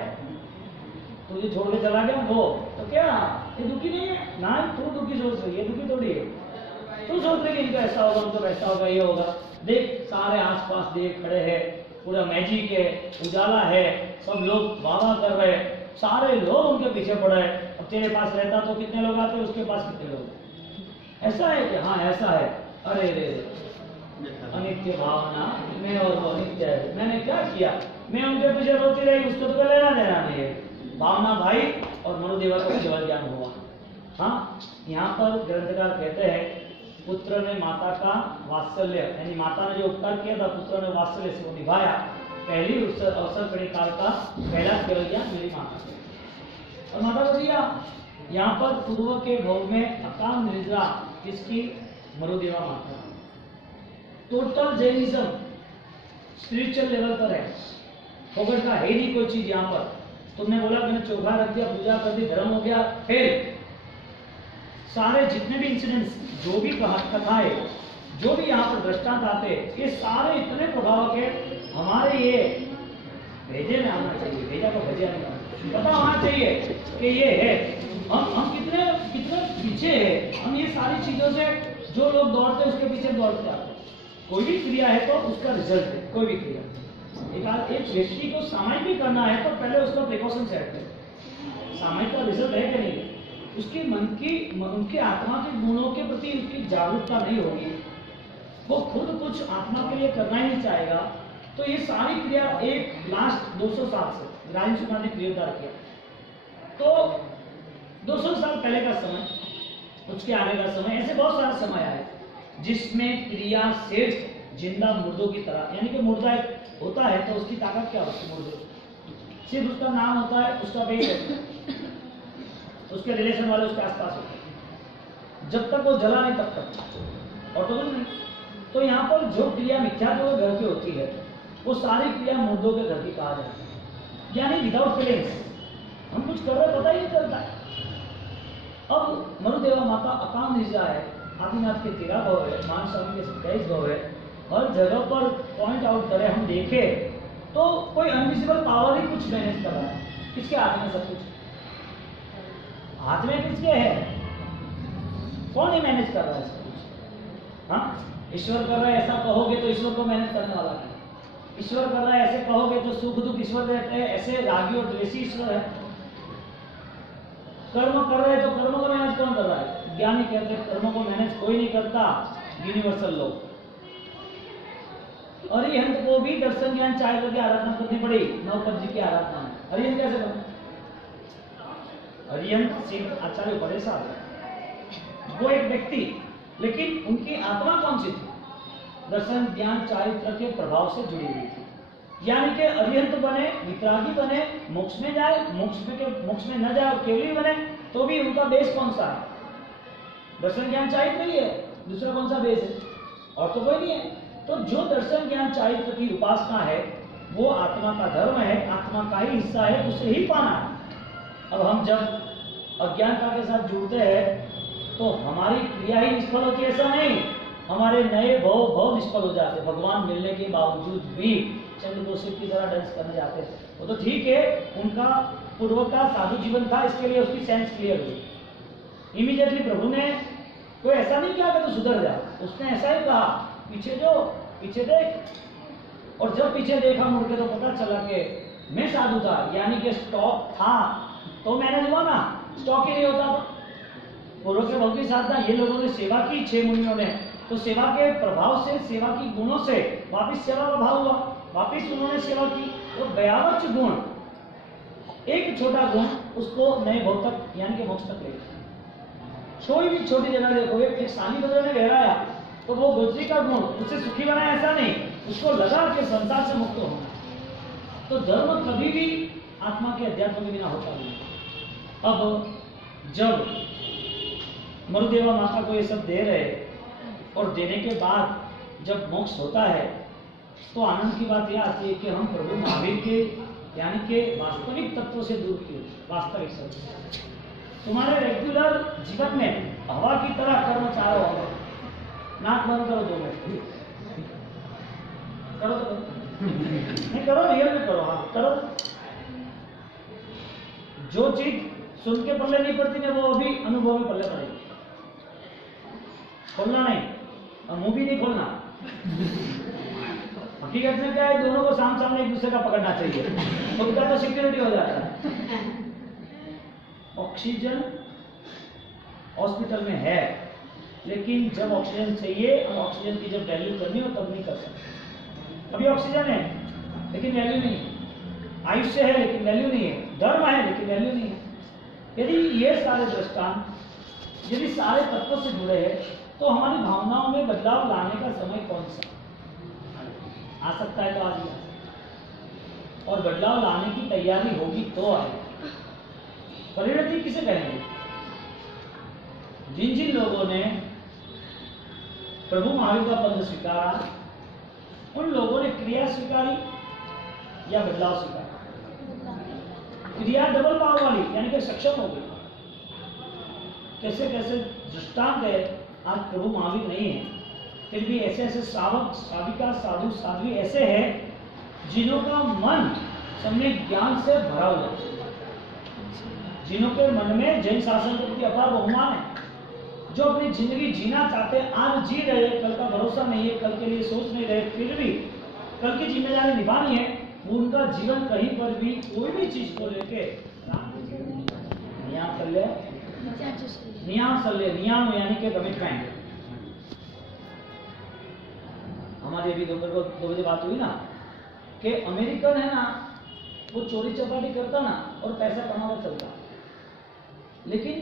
तुझे छोड़ के चला गया वो, तो क्या ये दुखी नहीं है ना? तू दुखी सोच रही है, दुखी थोड़ी है। तू सोच रही है इनका ऐसा होगा, उनको वैसा होगा, ये होगा। देख सारे आसपास देख खड़े हैं, पूरा मैजिक है, उजाला है, सब लोग वाह कर रहे हैं, सारे लोग उनके पीछे पड़े हैं। अब तेरे पास रहता तो कितने लोग आते, उसके पास कितने लोग? ऐसा है कि हाँ ऐसा है, अरे रे अनित्य भावना, मैं और वो अनित्य है, मैंने क्या किया, मैं उनके पीछे रोती रही, उसको तो लेना देना नहीं है। भावना भाई और मरुदेवा को केवल ज्ञान हुआ। हाँ, यहाँ पर ग्रंथकार कहते हैं पुत्र ने माता का वात्सल्य, यानी माता ने जो उपकार किया था, पुत्र ने वात्सल्य से वो निभाया। पहली अवसर परिकाल का पहला केवल ज्ञान मेरी माता को। और माता को दिया। यहाँ पर पूर्व के भोग में अकाम निद्रा किसकी? मरुदेवा माता। टोटल जैनिज्म स्पिरिचुअल लेवल पर है, फोकस का है नहीं कोई चीज। यहाँ पर तुमने बोला मैंने चोखा रख दिया, पूजा कर दी, धर्म हो गया, फिर सारे जितने भी इंसिडेंट्स, जो भी कथाएं, जो भी यहाँ पर दृष्टांत आते, ये सारे इतने प्रभावक है। हमारे ये भेजे में आना चाहिए, भेजा को भेजा नहीं आना। पता होना चाहिए कि ये है। हम कितने कितने पीछे है, हम ये सारी चीजों से जो लोग दौड़ते हैं उसके पीछे दौड़ते आते हैं। कोई भी क्रिया है तो उसका रिजल्ट है, कोई भी क्रिया। एक व्यक्ति को सामायिक भी करना है तो पहले उसका प्रिकॉशन सेट है, सामायिक का रिजल्ट है कि नहीं, उसके मन की उनके आत्मा के गुणों के प्रति उसकी जागरूकता नहीं होगी, वो खुद कुछ आत्मा के लिए करना ही नहीं चाहेगा, तो ये सारी क्रिया एक लास्ट 200 साल से राजेंद्र शुक्ला ने क्रियोद्धार किया। तो 200 साल पहले का समय, उसके आगे का समय, ऐसे बहुत सारा समय आया जिसमें क्रिया सिर्फ जिंदा मुर्दों की तरह, यानी कि मुर्दा होता है तो उसकी ताकत क्या होती है, मुर्दे सिर्फ उसका नाम होता है, उसका वेट है, उसके रिलेशन वाले उसके आसपास होते हैं, जब तक वो जला नहीं तब तक, और तो कुछ नहीं। तो यहाँ पर जो क्रिया मिथ्यात्व के घर की होती है वो सारी क्रिया मुर्दों के घर की कहा जाती है, यानी विदाउट फीलिंग्स, हम कुछ कर रहे पता ही नहीं चलता है। अब मरुदेवा माता अकाम निजा है, आदिनाथ के 13 भव है, मानस्वामी के 27 भव है, हर जगह पर पॉइंट आउट करें, हम देखें तो कोई अनविजिबल पावर ही कुछ मैनेज कर रहा है। किसके हाथ में सब कुछ, हाथ में किसके है, कौन ही मैनेज कर रहा है सब कुछ? हाँ, ईश्वर कर रहा है ऐसा कहोगे तो ईश्वर को मैनेज करने वाला है, ईश्वर कर रहा है ऐसे कहोगे तो सुख दुख ईश्वर देते हैं, ऐसे रागी और द्वेषी ईश्वर है। कर्म कर रहे हैं तो कर्म को मैनेज कौन कर रहा है? ज्ञानी कहते हैं कर्म को मैनेज कोई नहीं करता, यूनिवर्सल लोग। अरिहंत को भी दर्शन ज्ञान चाय करके आराधना करनी पड़ी, नवपद जी की आराधना में। अरिहंत कैसे बना? अरिहंत सिंह आचार्य बड़े साहब, वो एक व्यक्ति, लेकिन उनकी आत्मा कौन सी थी? दर्शन ज्ञान चारित्र के प्रभाव से जुड़ी हुई थी। यानी कि अरिहंत बने, वितरागी बने, मोक्ष में जाए, मोक्ष में न जाए और केवली बने, तो भी उनका बेस कौन सा है? दर्शन ज्ञान चारित्र ही है, दूसरा कौन सा बेस है? और तो कोई नहीं है। तो जो दर्शन ज्ञान चारित्र की उपासना है वो आत्मा का धर्म है, आत्मा का ही हिस्सा है, उसे ही पाना है। अब हम जब अज्ञानता के साथ जुड़ते हैं तो हमारी क्रिया ही निष्फल होती है, ऐसा नहीं, हमारे नए भव निष्फल हो जाते। भगवान मिलने के बावजूद भी चंद्रकोशिक की तरह डांस करने जाते थे, वो तो ठीक है, उनका पूर्व का साधु जीवन था, इसके लिए उसकी सेंस क्लियर हुई। इमीडिएटली प्रभु ने कोई ऐसा नहीं किया कि तो सुधर जा, उसने ऐसा ही कहा पीछे देख, और जब पीछे देखा मुड़ के तो पता चला कि मैं साधु था, यानी कि स्टॉक था तो मैनेज हुआ ना, स्टॉक ही नहीं होता था। पूर्व के भक्ति साधना ये लोगों ने सेवा की, 6 मुनियों ने, तो सेवा के प्रभाव से, सेवा की गुणों से वापिस सेवा का भाव हुआ, वापिस उन्होंने सेवा की। तो 52 गुण, एक छोटा गुण उसको नए भव तक यानी कि मोक्ष तक ले गया। कोई भी छोटी जगह देखो, एक सानी ने गहराया तो वो गोत्री का गुण उसे सुखी बनाया, ऐसा नहीं, उसको लगा कि संसार से मुक्त होना। तो धर्म कभी भी आत्मा के अध्यात्म के बिना होता नहीं। अब जब मरुदेवा माता को ये सब दे रहे और देने के बाद जब मोक्ष होता है तो आनंद की बात यह आती है कि हम प्रभु महावीर के यानी के वास्तविक तत्व से दूर किए, वास्तविक सत्य। तुम्हारे रेगुलर जीवन में हवा की तरह कर्म चारों होगा। नाक बंद करो 2 मिनट, करो तो नहीं करो, रियल में करो, हाँ करो। जो चीज सुन के पल्ले नहीं पड़ती ना, वो अभी अनुभव में पल्ले पड़ेगी। खोलना नहीं और मुंह भी नहीं खोलना। हकीकत में क्या है, दोनों को सामने एक दूसरे का पकड़ना चाहिए, उनका तो सिक्योरिटी हो जाता है। ऑक्सीजन हॉस्पिटल में है, लेकिन जब ऑक्सीजन चाहिए और ऑक्सीजन की जब वैल्यू करनी हो तब नहीं कर सकते। अभी ऑक्सीजन है लेकिन वैल्यू नहीं है, आयुष्य है लेकिन वैल्यू नहीं है, धर्म है लेकिन वैल्यू नहीं है। यदि ये सारे दृष्टांत यदि सारे तत्वों से जुड़े हैं तो हमारी भावनाओं में बदलाव लाने का समय कौन सा आ सकता है? तो आज ही आ सकता है, और बदलाव लाने की तैयारी होगी तो आएगी। परिणति किसे कहेंगे? जिन जिन लोगों ने प्रभु महावीर का पद स्वीकारा, उन लोगों ने क्रिया स्वीकारी या बदलाव स्वीकारा? क्रिया डबल पावर वाली, यानी कि सक्षम हो गई। कैसे कैसे दृष्टांत है, आज प्रभु महावीर नहीं है, फिर भी ऐसे ऐसे श्रावक, साधिका, साधु, साध्वी ऐसे हैं जिन्हों का मन सम्यक ज्ञान से भरा हुआ है। जिन्हों के मन में जैन शासन के प्रति अपार बहुमान है, जो अपनी जिंदगी जीना चाहते हैं, आज जी रहे, कल का भरोसा नहीं है, कल के लिए सोच नहीं रहे, फिर भी कल की जिम्मेदारी निभानी है, उनका जीवन कहीं पर भी कोई भी चीज को लेके नियम यानी कि कमिटमेंट। हमारी अभी दोपहर को 2 बजे बात हुई ना कि अमेरिकन है ना, वो चोरी चपाटी करता ना और पैसा कमाना चलता, लेकिन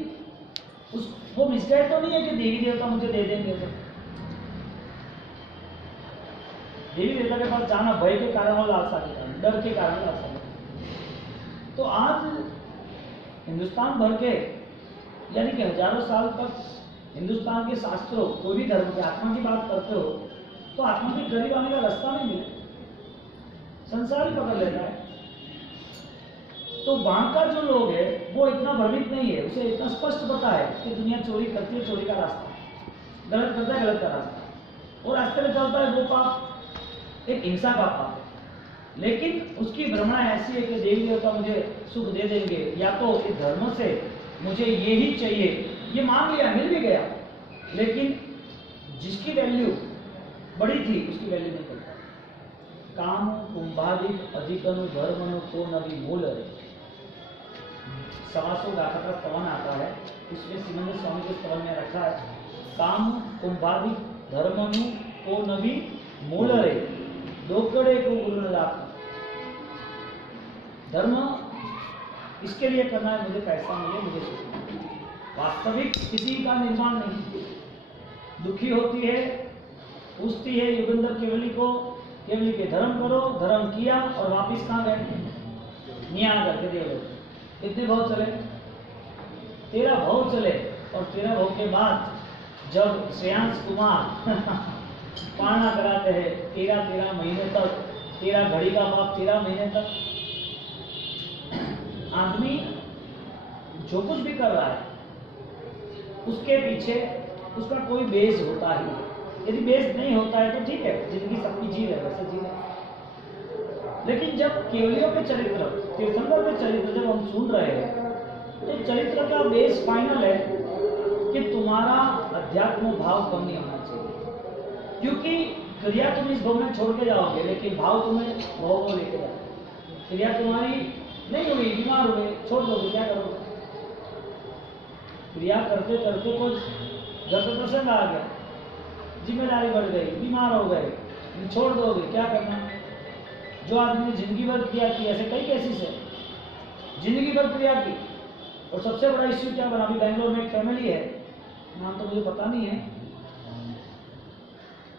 वो मिसगाइड तो नहीं है कि देवी देवता मुझे दे देंगे। तो देवी देवता के पास जाना भय के कारण और लालसा के कारण, डर के कारण लालसा के कारण। तो आज हिंदुस्तान भर के यानी कि हजारों साल तक हिंदुस्तान के शास्त्रों, कोई भी धर्म की आत्मा की बात करते हो तो आत्मा के करीब आने का रास्ता नहीं मिले, संसार ही पकड़ लेता है। तो वहां का जो लोग है वो इतना भ्रमित नहीं है, उसे इतना स्पष्ट पता है कि दुनिया चोरी करती है, चोरी का रास्ता, गलत करता है, गलत का रास्ता, और रास्ते में चलता है वो पाप, एक हिंसा का पाप है। लेकिन उसकी भ्रमणा ऐसी है कि देवी देवता मुझे सुख दे देंगे, या तो इस धर्म से मुझे ये ही चाहिए, ये मांग लिया, मिल भी गया, लेकिन जिसकी वैल्यू बड़ी थी उसकी वैल्यू नहीं करता। काम कुंभादिक अधिकनु धर्मनु को नवी मूल है, 125 गाथा का स्तवन आता है, इसमें सिमंदर स्वामी के स्तवन में रखा है, काम कुंभादिक धर्मनु को नवी मूल रे दोकड़े को गुरु न लाख। धर्म इसके लिए करना है, मुझे पैसा मिले, मुझे सुख। वास्तविक स्थिति का निर्माण नहीं, दुखी होती है, पूछती है युगंधर केवली को, केवली के धर्म करो, धर्म किया और वापिस कहाँ गए, नियाण करके दे लो। कितने भाव चले, 13 भाव चले, और 13 भाव के बाद जब श्रेयांश कुमार पालना कराते हैं 13 महीने तक, 13 घड़ी का पाप 13 महीने तक, आदमी जो कुछ भी कर रहा है उसके पीछे उसका कोई बेस होता ही है। यदि बेस नहीं होता है तो ठीक है, जिंदगी सबकी जी रहे वैसे जी रहे, लेकिन जब केवलियों के चरित्र, तीर्थंकर के चरित्र जब हम सुन रहे हैं तो चरित्र का बेस फाइनल है कि तुम्हारा अध्यात्म भाव कम नहीं होना चाहिए, क्योंकि क्रिया तुम इस भव में छोड़ के जाओगे, लेकिन भाव तुम्हें भव को लेके जाओगे। क्रिया तुम्हारी नहीं हुई, बीमार हुए, छोड़ दोगे, क्या करोगे? क्रिया करते करते कुछ घर पे प्रसंग आ गया, जिम्मेदारी बढ़ गई, बीमार हो गए, छोड़ दोगे, क्या करना? जो आदमी ने जिंदगी भर क्रिया की, ऐसे कई केसेस है, जिंदगी भर क्रिया की, और सबसे बड़ा इश्यू क्या बना, अभी बैंगलोर में एक फैमिली है, नाम तो मुझे पता नहीं है,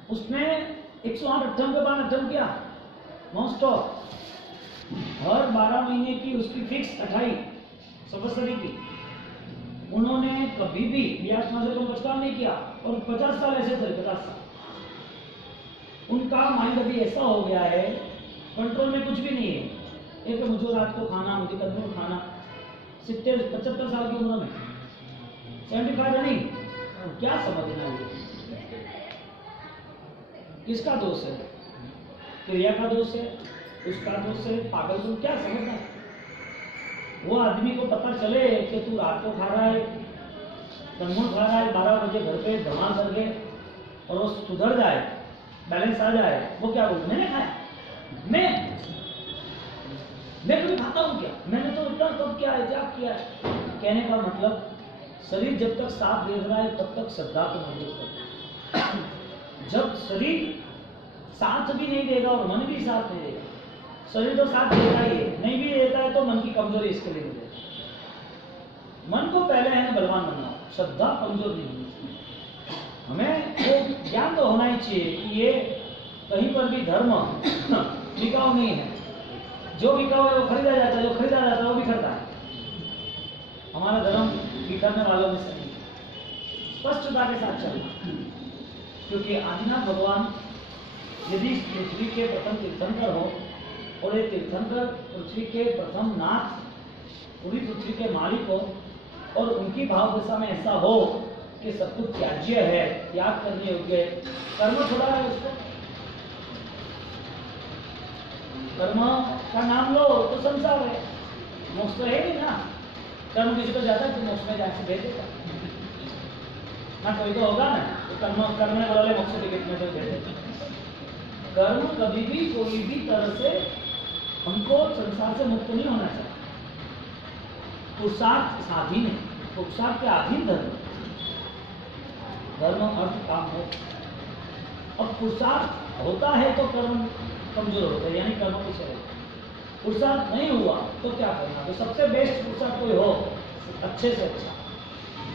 उसने 108 अट्ठम के बाद अट्ठम किया नॉन स्टॉप, हर 12 महीने की उसकी फिक्स 28 संवत्सरी की, उन्होंने कभी भी ब्याज से को बचकान नहीं किया, और 50 साल ऐसे थे, 50 साल। उनका माइंड अभी ऐसा हो गया है, कंट्रोल में कुछ भी नहीं है, एक मुझे रात को खाना, मुझे कंट्रोल खाना, 75 साल की उम्र में, 75 नहीं, क्या समझना है? किसका दोष है? क्रिया का दोष है, उसका दोष है, पागल तुम क्या समझना? वो आदमी को पता चले कि तू रात को खा रहा है, कंगूर खा रहा है, 12 बजे घर पे धमाल करके, और वो सुधर जाए, बैलेंस आ जाए, वो क्या बोलते, मैंने खाया, मैं कभी खाता हूँ क्या, मैंने तो इतना कब किया है, क्या किया है? कहने का मतलब शरीर जब तक साथ दे रहा है तब तक श्रद्धा को मजबूत करता, जब शरीर साथ भी नहीं देगा और मन भी साथ नहीं देगा, शरीर तो साथ देता ही है, नहीं भी देता है तो मन की कमजोरी इसके लिए मिलेगी। मन को पहले है ना बलवान बनना, श्रद्धा कमजोर नहीं होनी चाहिए। हमें वो ज्ञान तो होना ही चाहिए कि ये कहीं पर भी धर्म बिकाऊ नहीं है, जो बिकाऊ है वो खरीदा जाता है, जो खरीदा जाता है वो बिखरता है। हमारा धर्म बिखरने वालों में से नहीं, स्पष्टता के साथ चलना, क्योंकि आदिनाथ भगवान यदि पृथ्वी के प्रथम तीर्थंकर हो, और ये तीर्थंकर पृथ्वी के प्रथम नाथ, पूरी पृथ्वी के मालिक हो, और उनकी भाव दशा में ऐसा हो कि सब कुछ त्याज्य है, त्याग करने योग्य, कर्म छोड़ा है उसको, कर्म का नाम लो तो संसार है, मोक्ष तो है नहीं ना, कर्म किसी को जाता है तो मोक्ष में जाके भेज देता ना, कोई तो होगा ना तो कर्म वाले मोक्ष टिकट में तो भेज देता। कर्म कभी भी कोई भी तरह से हमको संसार से मुक्त नहीं होना चाहिए। पुरुषार्थ साधीन है, पुरुषार्थ के अधीन धर्म, धर्म अर्थ काम हो। अब पुरुषार्थ होता है तो कर्म कमजोर होता है, यानी कर्म पीछे रहता है। पुरुषार्थ नहीं हुआ तो क्या करना? तो सबसे बेस्ट पुरुषार्थ कोई हो अच्छे से अच्छा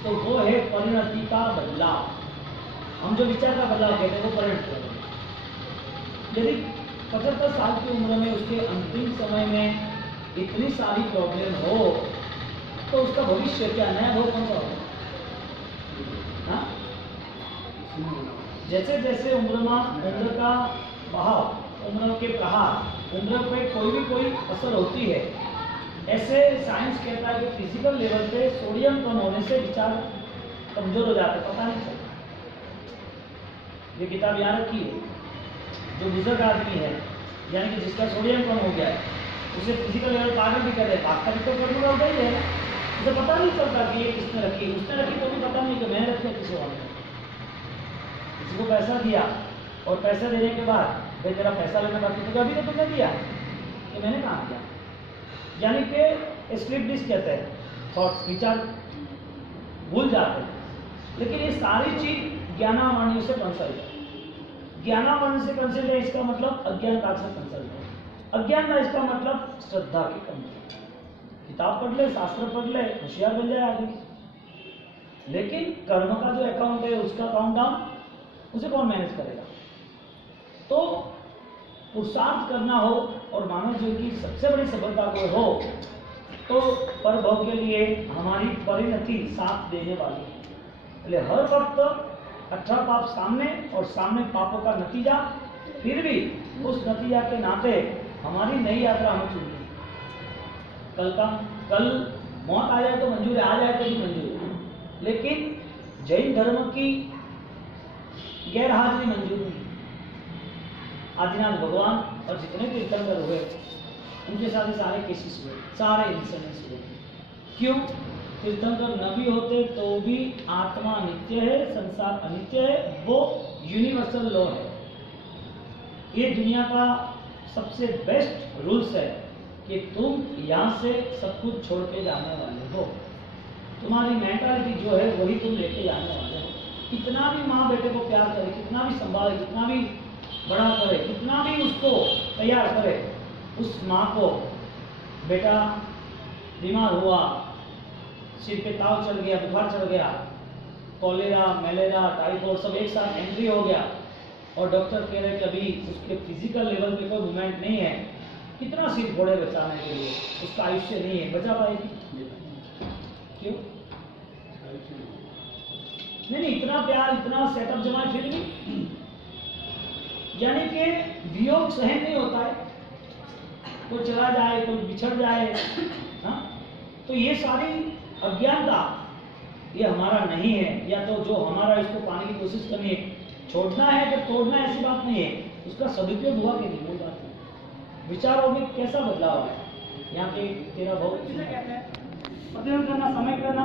तो वो है परिणति का बदलाव। हम जो विचार का बदलाव कहते हैं वो परिणति। यदि 75 साल की उम्र में उसके अंतिम समय में इतनी सारी प्रॉब्लम हो तो उसका भविष्य क्या नया भोग कौन सा होगा? हाँ? जैसे जैसे उम्र का बहाव, उम्र के प्रहार, उम्र पे कोई असर होती है, ऐसे साइंस कहता है कि फिजिकल लेवल पे सोडियम कम होने से विचार कमजोर हो जाते, पता नहीं चलता। ये किताब यहाँ रखी है, जो बुजुर्ग आदमी है यानी कि जिसका सोडियम कम हो गया है उसे फिजिकल लेवल पागल भी कर रहे हैं, वास्तविक तो पढ़ने वाला ही है, उसे पता नहीं चलता कि ये किसने रखी, उसने रखी तो भी पता नहीं कि मैंने रखी है किसी और ने। किसी को पैसा दिया और पैसा देने के बाद भाई तेरा पैसा लेना बाकी तो अभी तो तुमने दिया तो मैंने कहा दिया, यानी कि स्लिप डिस्क कहते हैं, थॉट्स विचार भूल जाते हैं। लेकिन ये सारी चीज ज्ञानावरणियों से कंसल्ट है। ज्ञानावरण से कंसल्ट है इसका मतलब अज्ञानता से कंसल्ट है। अज्ञानता इसका मतलब श्रद्धा की कमी। किताब पढ़ ले, शास्त्र पढ़ ले, होशियार बन जाए आदमी, लेकिन कर्म का जो अकाउंट है उसका काउंट डाउन उसे कौन मैनेज करेगा? तो पुरुषार्थ करना हो और मानव जीवन की सबसे बड़ी सफलता को हो तो परभोग के लिए हमारी परिणति साथ देने वाली है। इसलिए हर वक्त 18 पाप सामने और सामने पापों का नतीजा, फिर भी उस नतीजा के नाते हमारी नई यात्रा हमें चुननी है। कल मौत आ जाए तो मंजूर है, आ जाए तो भी मंजूर है, लेकिन जैन धर्म की गैर हाजिरी मंजूर नहीं। आदिनाथ भगवान और जितने तीर्थंकर हुए उनके साथ सारे केसेस हुए, सारे इंसिडेंट्स हुए। क्यों? तीर्थंकर नबी होते तो भी आत्मा नित्य है, संसार अनित्य है, वो यूनिवर्सल लॉ है। ये दुनिया का सबसे बेस्ट रूल्स है कि तुम यहाँ से सब कुछ छोड़ के जाने वाले हो, तुम्हारी मेंटालिटी जो है वही तुम लेके जाने वाले हो। कितना भी माँ बेटे को प्यार करे, कितना भी संभाले, कितना भी बड़ा करे, कितना भी उसको तैयार करे, उस माँ को बेटा बीमार हुआ, सिर पे ताव चढ़ गया, बुखार चढ़ गया, कॉलेरा, मलेरिया, टाइफाइड सब एक साथ एंट्री हो गया और डॉक्टर कह रहे कि अभी उसके फिजिकल लेवल पे कोई मूवमेंट नहीं है, कितना सिर फोड़े बचाने के लिए, उसका आयुष्य नहीं है, बचा पाएगी? क्यों? नहीं, इतना प्यार, इतना सेटअप जमाए फिर भी, यानी कि वियोग सहन नहीं होता है, कोई चला जाए, कोई बिछड़ जाए, हाँ? तो ये सारी अज्ञानता ये हमारा नहीं है, या तो जो हमारा इसको पाने की कोशिश करनी है, छोड़ना है तो तोड़ना है, ऐसी बात नहीं है, उसका सदुपयोग हुआ कि नहीं, वो बात है। विचारों में कैसा बदलाव है, यहाँ पे तेरा बहुत अध्ययन करना, समय करना,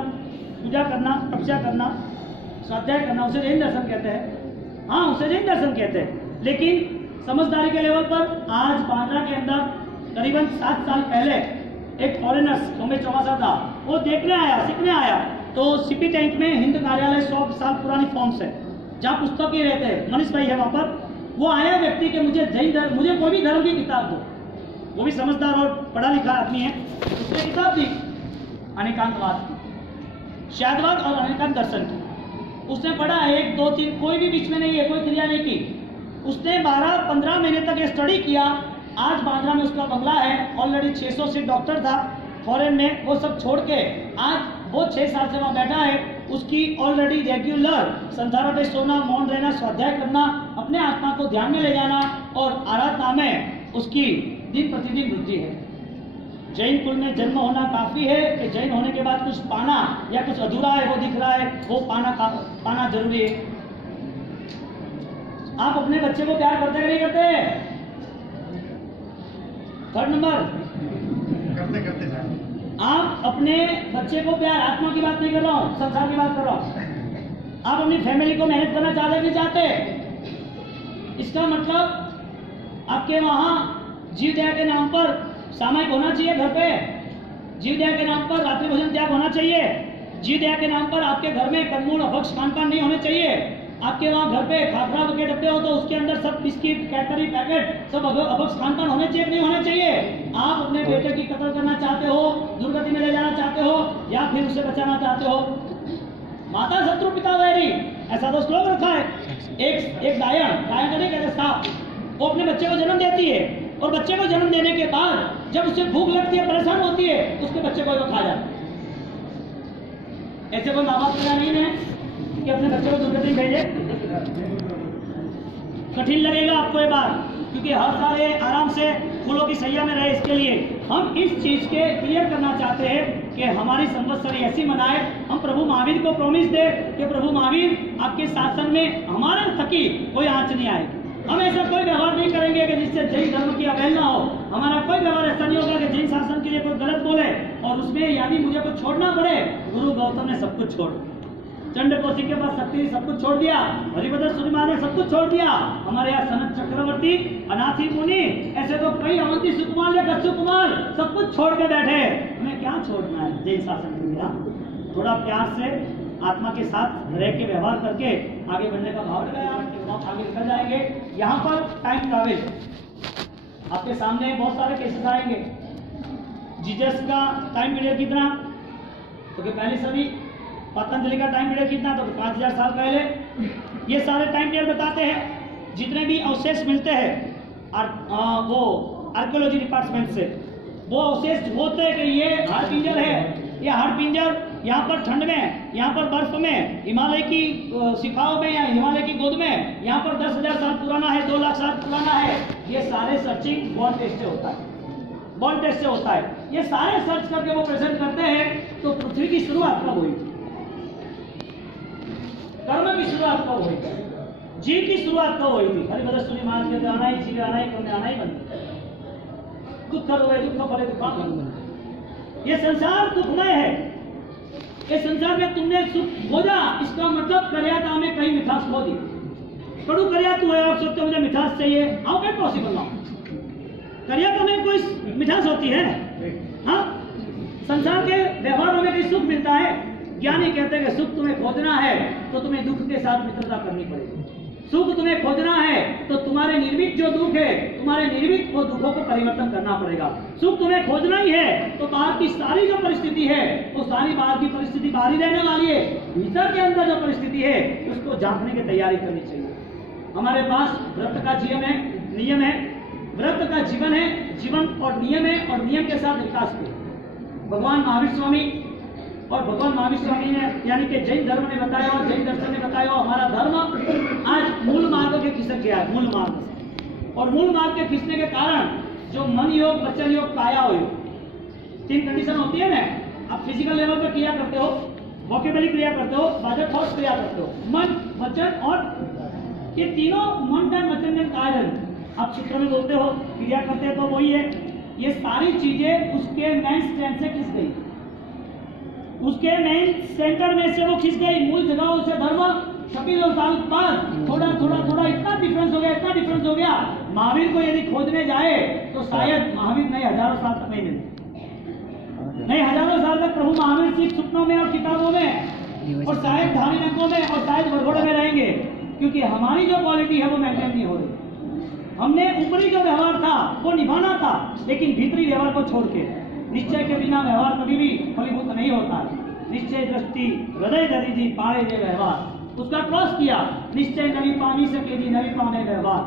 पूजा करना, तपस्या करना, स्वाध्याय करना, उसे जैन दर्शन कहते हैं। हाँ, उसे जैन दर्शन कहते हैं। लेकिन समझदारी के लेवल पर आज बांद्रा के अंदर करीबन 7 साल पहले एक फॉरेनर्स बॉम्बे चौमासा था, वो देखने आया, सीखने आया, तो सीपी टैंक में हिंद कार्यालय 100 साल पुरानी फॉर्म्स है जहाँ पुस्तक ही रहते हैं, मनीष भाई है वहाँ पर। वो आया व्यक्ति के मुझे जैन धर्म, मुझे कोई भी धर्म की किताब दो, वो भी समझदार और पढ़ा लिखा आदमी है, उसने किताब दी अनेकांतवाद की, शायदवाद और अनेकांत दर्शन की। उसने पढ़ा 1, 2, 3, कोई भी बीच में नहीं है, कोई क्रिया नहीं की। उसने 12-15 महीने तक ये स्टडी किया। आज बांद्रा में उसका बंगला है, ऑलरेडी 600 से डॉक्टर था फॉरेन में, वो सब छोड़ के आज वो 6 साल से वहाँ बैठा है। उसकी ऑलरेडी रेगुलर संधारा पे सोना, मौन रहना, स्वाध्याय करना, अपने आत्मा को ध्यान में ले जाना और आराधना में उसकी दिन प्रतिदिन वृद्धि है। जैन कुल में जन्म होना काफी है कि जैन होने के बाद कुछ पाना या कुछ अधूरा है वो दिख रहा है, वो पाना जरूरी है। आप अपने बच्चे को प्यार करते नहीं करते? 3rd नंबर, करते आप अपने बच्चे को प्यार, आत्मा की बात नहीं कर रहा हूँ, संसार की बात कर रहा हूँ। आप अपनी फैमिली को मैनेज करना चाहते नहीं चाहते? इसका मतलब आपके वहां जीव दया के नाम पर सामयिक होना चाहिए, घर पे जीव दया के नाम पर रात्रि भोजन त्याग होना चाहिए, जीव दया के नाम पर आपके घर में कंदमूल अभक्ष खान पान नहीं होने चाहिए। आपके वहाँ घर पे खाखरा के डब्बे हो तो उसके अंदर सब बिस्किट, कैडबरी पैकेट सब अभक्ष खान पान होने चाहिए, नहीं होने चाहिए? आप अपने बेटे की कत्ल करना चाहते हो, दुर्गति में ले जाना चाहते हो, या फिर उसे बचाना चाहते हो? माता शत्रु पिता वैरी, ऐसा तो श्लोक रखा है। एक गायन को नहीं कहते सांप, वो अपने बच्चे को जन्म देती है और बच्चे को जन्म देने के बाद जब उसे भूख लगती है, परेशान होती है, उसके बच्चे को वो खा जाता है। ऐसे कोई माँ बाप का नहीं है कि अपने बच्चे को दुर्गति भेजे? कठिन लगेगा आपको ये बात, क्योंकि हर साल ये आराम से फूलों की सैया में रहे। इसके लिए हम इस चीज के क्लियर करना चाहते हैं कि हमारी संवत्सरी ऐसी मनाए। हम प्रभु महावीर को प्रॉमिस दे कि प्रभु महावीर आपके शासन में हमारे थकी कोई आंच नहीं आएगी। हम ऐसा कोई व्यवहार नहीं करेंगे कि जिससे जैन धर्म की अवहेलना हो। हमारा कोई व्यवहार ऐसा नहीं होगा कि जैन शासन के लिए कोई गलत बोले और उसमें यदि मुझे कुछ छोड़ना पड़े। गुरु गौतम ने सब कुछ छोड़, चंड कौशिक के पास शक्ति सब कुछ छोड़ दिया, हरिभद्र सूर्यमान ने सब कुछ छोड़ दिया। हमारे यहाँ सनत चक्रवर्ती, अनाथी मुनि, ऐसे तो कई, अवंती सुकुमार या कच्छु कुमार सब कुछ छोड़ के बैठे। हमें क्या छोड़ना है जैन शासन के लिए? थोड़ा प्यार से आत्मा के साथ रह के व्यवहार करके आगे बढ़ने का भाव लगाया, आगे निकल जाएंगे। यहाँ पर टाइम ट्रैवल आपके सामने बहुत सारे केसेस आएंगे। जीसस का टाइम पीरियड कितना? तो पहली सदी। पतंजलि का टाइम पीरियड कितना? तो 5000 साल पहले। ये सारे टाइम पीरियड बताते हैं। जितने भी अवशेष मिलते हैं वो आर्कियोलॉजी डिपार्टमेंट से, वो अवशेष होते हैं कि ये हाड़ पिंजर है। ये हाड़ पिंजर यहाँ पर ठंड में, यहाँ पर बर्फ में, हिमालय की शिखाओं में या हिमालय की गोद में, यहाँ पर 10,000 साल पुराना है, 2 लाख साल पुराना है। ये सारे सर्चिंग बॉर्न टेस्ट से होता है, बॉर्न टेस्ट से होता है। ये सारे सर्च करके वो प्रेजेंट करते हैं। तो पृथ्वी की शुरुआत कब हुई? कर्म की शुरुआत कब हुई? जीव की शुरुआत कब हुई थी? हरिभद्र सूर्य महाराज के आना ही जीव आना ही कर्म आना ही बनता। दुख कर हुए दुख फले दुख। ये संसार दुखमय है। इस संसार में तुमने सुख खोजा, इसका मतलब करियाता में कहीं मिठास खो दी। कड़ू करिया तू है, आप सोचते मुझे मिठास चाहिए। How can possible now? करियाता में कोई मिठास होती है? हाँ, संसार के व्यवहारों में कहीं सुख मिलता है? ज्ञानी कहते हैं कि सुख तुम्हें खोजना है तो तुम्हें दुख के साथ मित्रता करनी पड़ेगी। सुख तुम्हें खोजना है तो तुम्हारे निर्मित जो दुख है, तुम्हारे निर्मित वो दुखों को परिवर्तन करना पड़ेगा। सुख तुम्हें खोजना ही है तो बाहर की सारी जो परिस्थिति है, वो सारी बाहर की परिस्थिति बाहर ही रहने वाली है। भीतर के अंदर जो परिस्थिति है उसको जांचने की तैयारी करनी चाहिए। हमारे पास व्रत का नियम है, व्रत का जीवन है, जीवन और नियम है, और नियम के साथ विकास को भगवान महावीर स्वामी और भगवान महावीर स्वामी ने यानी कि जैन धर्म ने बताया और जैन दर्शन ने बताया। हमारा धर्म आज मूल मार्ग के खिसक गया है, मूल मार्ग। और मूल मार्ग के खिसने के कारण जो मन योग, वचन योग, काया योग, 3 कंडीशन होती है ना। आप फिजिकल लेवल पर क्रिया करते हो, वोकेबली क्रिया करते हो, बाजट थॉट्स क्रिया करते हो, मन, वचन और ये तीनों मन धन वचन धन काया धन। आप चित्र में बोलते हो, क्रिया करते हो तो वही है। ये सारी चीजें उसके मेन स्ट्रेंथ से खिंच गई, उसके मेन सेंटर में से वो खिंच गई। मूल जगह से धर्म 26 साल बाद थोड़ा इतना डिफरेंस हो गया, इतना डिफरेंस हो गया। महावीर को यदि खोजने जाए तो शायद महावीर नहीं, हजारों साल तक नहीं मिलते, नहीं हजारों साल तक प्रभु महावीर सिर्फ सपनों में और किताबों में और शायद धामी रंगों में और शायद वरघोड़े में रहेंगे, क्योंकि हमारी जो क्वालिटी है वो मेंटेन नहीं हो रही। हमने ऊपरी जो व्यवहार था वो निभाना था, लेकिन भीतरी व्यवहार को छोड़ के, निश्चय के बिना व्यवहार कभी भी फलीभूत नहीं होता। निश्चय दृष्टि हृदय धरी जी पाए दे व्यवहार, उसका क्रॉस किया। निश्चय नवी पानी सके जी नवी पाने व्यवहार,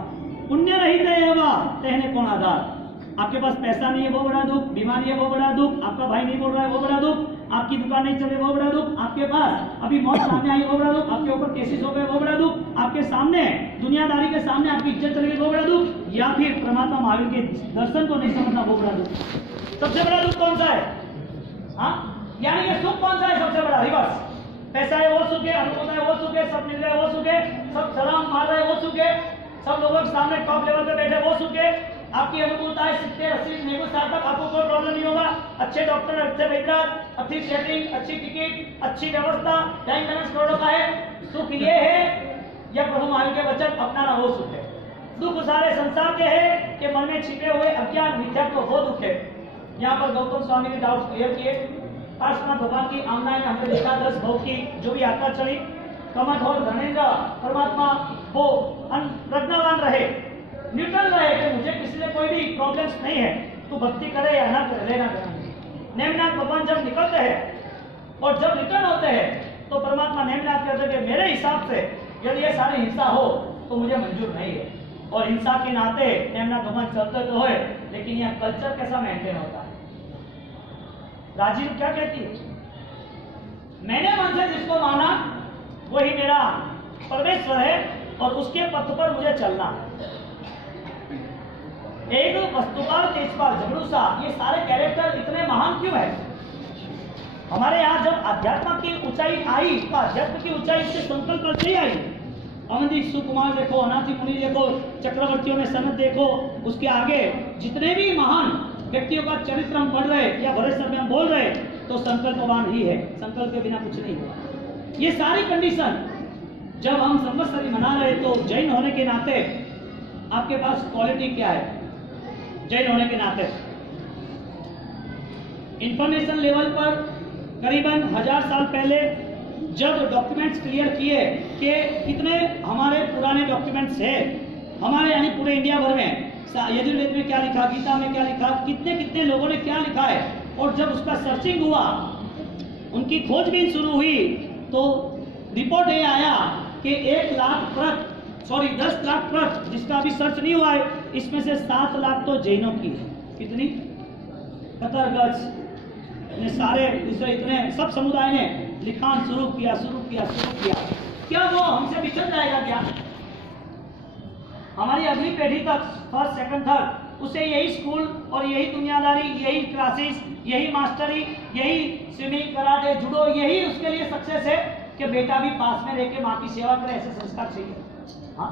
पुण्य रहित कहने कौन आधार। आपके पास पैसा नहीं है वो बड़ा दुख, बीमारी है वो बड़ा दुख, आपका भाई नहीं बोल रहा है वो बड़ा दुख, आपकी दुकान नहीं चले वो बड़ा दुख, आपके पास अभी मौत सामने आई वो बड़ा दुख, आपके ऊपर केसेस हो गए वो बड़ा दुख, आपके सामने दुनियादारी के सामने आपकी इज्जत चली गई वो बड़ा दुख, या फिर परमात्मा महावीर के दर्शन को नहीं समझना वो बड़ा दुख। सबसे बड़ा दुख कौन सा है? हाँ, यानी कि सुख कौन सा है सबसे बड़ा? रिवर्स। पैसा है वो सुख है, अनुभव है वो सुख है, सब मिल रहा है वो सुख है, सब सलाम मार रहे हैं वो सुख है, सब लोगों के सामने टॉप लेवल पे बैठे वो सुख है, आपकी अनुकूलता है 70, 80, 90 साल तक आपको कोई प्रॉब्लम नहीं होगा। अच्छे डॉक्टर, अच्छे वैद्य, अच्छी सेटिंग, अच्छी टिकट, अच्छी व्यवस्था, टाइम बैलेंस करोड़ों का है। सुख ये है, यह प्रभु महावीर के वचन अपनाना वो सुख है। दुख सारे संसार के है कि मन में छिपे हुए अज्ञान मिथ्यात्व वो दुख है। यहाँ पर गौतम स्वामी ने डाउट क्लियर किए। पार्श्वनाथ भगवान की आमना में हमने देखा 10 भव की जो भी यात्रा चली, कमठ और धनेन्द्र परमात्मा वो प्रज्ञावान रहे, न्यूट्रल रहे कि मुझे किसी से कोई भी प्रॉब्लम्स नहीं है, तू भक्ति करे या ना करे, लेना देना। नेमनाथ भगवान जब निकलते हैं और जब रिटर्न होते हैं तो परमात्मा नेमनाथ कहते हैं कि मेरे हिसाब से यदि ये सारी हिंसा हो तो मुझे मंजूर नहीं है। और हिंसा के नाते नेमनाथ भगवान चलते तो है, लेकिन यह कल्चर कैसा मेंटेन होता है। राजीव क्या कहती है, मैंने मन से जिसको माना वही मेरा परमेश्वर है और उसके पथ पर मुझे चलना है। एक वस्तुपाल, तेजपाल, झगड़ूसा, ये सारे कैरेक्टर इतने महान क्यों है? हमारे यहाँ जब अध्यात्म की ऊंचाई आई तो अध्यात्म की ऊंचाई से संकल्प करते ही आई। अमनदीप सुकुमार देखो, अनाथी मुनि देखो, चक्रवर्तियों में सनत देखो, उसके आगे जितने भी महान व्यक्तियों का चरित्र हम पढ़ रहे या भरे समय हम बोल रहे तो संकल्पवान ही है, संकल्प के बिना कुछ नहीं हुआ। ये सारी कंडीशन जब हम संवत्सरी मना रहे तो जैन होने के नाते आपके पास क्वालिटी क्या है? जैन होने के नाते इंफॉर्मेशन लेवल पर करीबन 1000 साल पहले जब डॉक्यूमेंट्स क्लियर किए कि कितने हमारे पुराने डॉक्यूमेंट्स है, हमारे यानी पूरे इंडिया भर में यजुर्वेद में क्या लिखा, गीता में क्या लिखा, कितने कितने लोगों ने क्या लिखा है, और जब उसका सर्चिंग हुआ, उनकी खोजबीन शुरू हुई तो रिपोर्ट ये आया कि 10 लाख प्रत जिसका अभी सर्च नहीं हुआ है, इसमें से 7 लाख तो जैनों की है। कितनी? कतरगज ने सारे दूसरे इतने सब समुदाय ने लिखान शुरू किया। क्या वो हमसे बिछड़ जाएगा क्या? हमारी अगली पीढ़ी तक, फर्स्ट, सेकंड, थर्ड, उसे यही स्कूल और यही दुनियादारी, यही क्लासेस, यही मास्टरी, यही स्विमिंग, कराटे, जुडो, यही उसके लिए सक्सेस है कि बेटा भी पास में रह के माँ की सेवा करे, ऐसे संस्कार चाहिए। हाँ,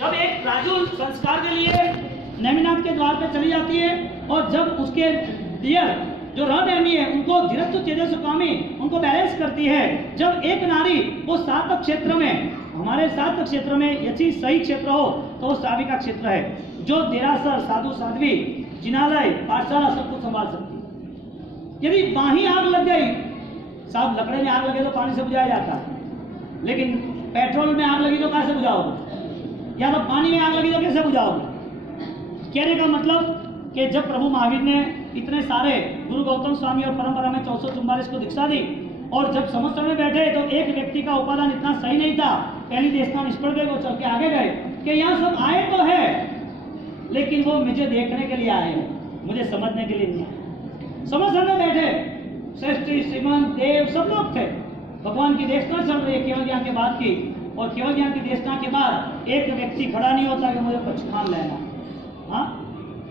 जब एक राजू संस्कार के लिए नेमिनाथ के द्वार पे चली जाती है और जब उसके डियर जो रहनेमी है उनको धीरज तेजस कामी उनको बैलेंस करती है, जब एक नारी वो 7 क्षेत्र में, हमारे 7 क्षेत्र में यदि सही क्षेत्र हो तो वो साविका क्षेत्र है, जो देरासर, साधु साध्वी, जिनालय, पाठशाला सब कुछ संभाल सकती है। यदि वहीं आग लग गई, साहब लकड़े में आग लगे तो पानी से बुझाया जाता है, लेकिन पेट्रोल में आग लगी तो कैसे बुझाओगे, या तो पानी में आग लगी तो कैसे बुझाओगे? कहने का मतलब कि जब प्रभु महावीर ने इतने सारे गुरु गौतम स्वामी और परंपरा में 444 को दीक्षा दी और जब समस्या में बैठे तो एक व्यक्ति का उपादान इतना सही नहीं था, पहली देशना निष्फल गए, वो चल के आगे गए कि यहाँ सब आए तो है लेकिन वो मुझे देखने के लिए आए हैं, मुझे समझने के लिए नहीं आए। समस्या में बैठे श्रेष्ठी, श्रीमंत, देव सब लोग थे। भगवान की देशना चल रही है केवल ज्ञान के बाद की, और केवल ज्ञान की देशना के बाद एक व्यक्ति खड़ा नहीं होता कि मुझे पक्षखान लेना। हाँ,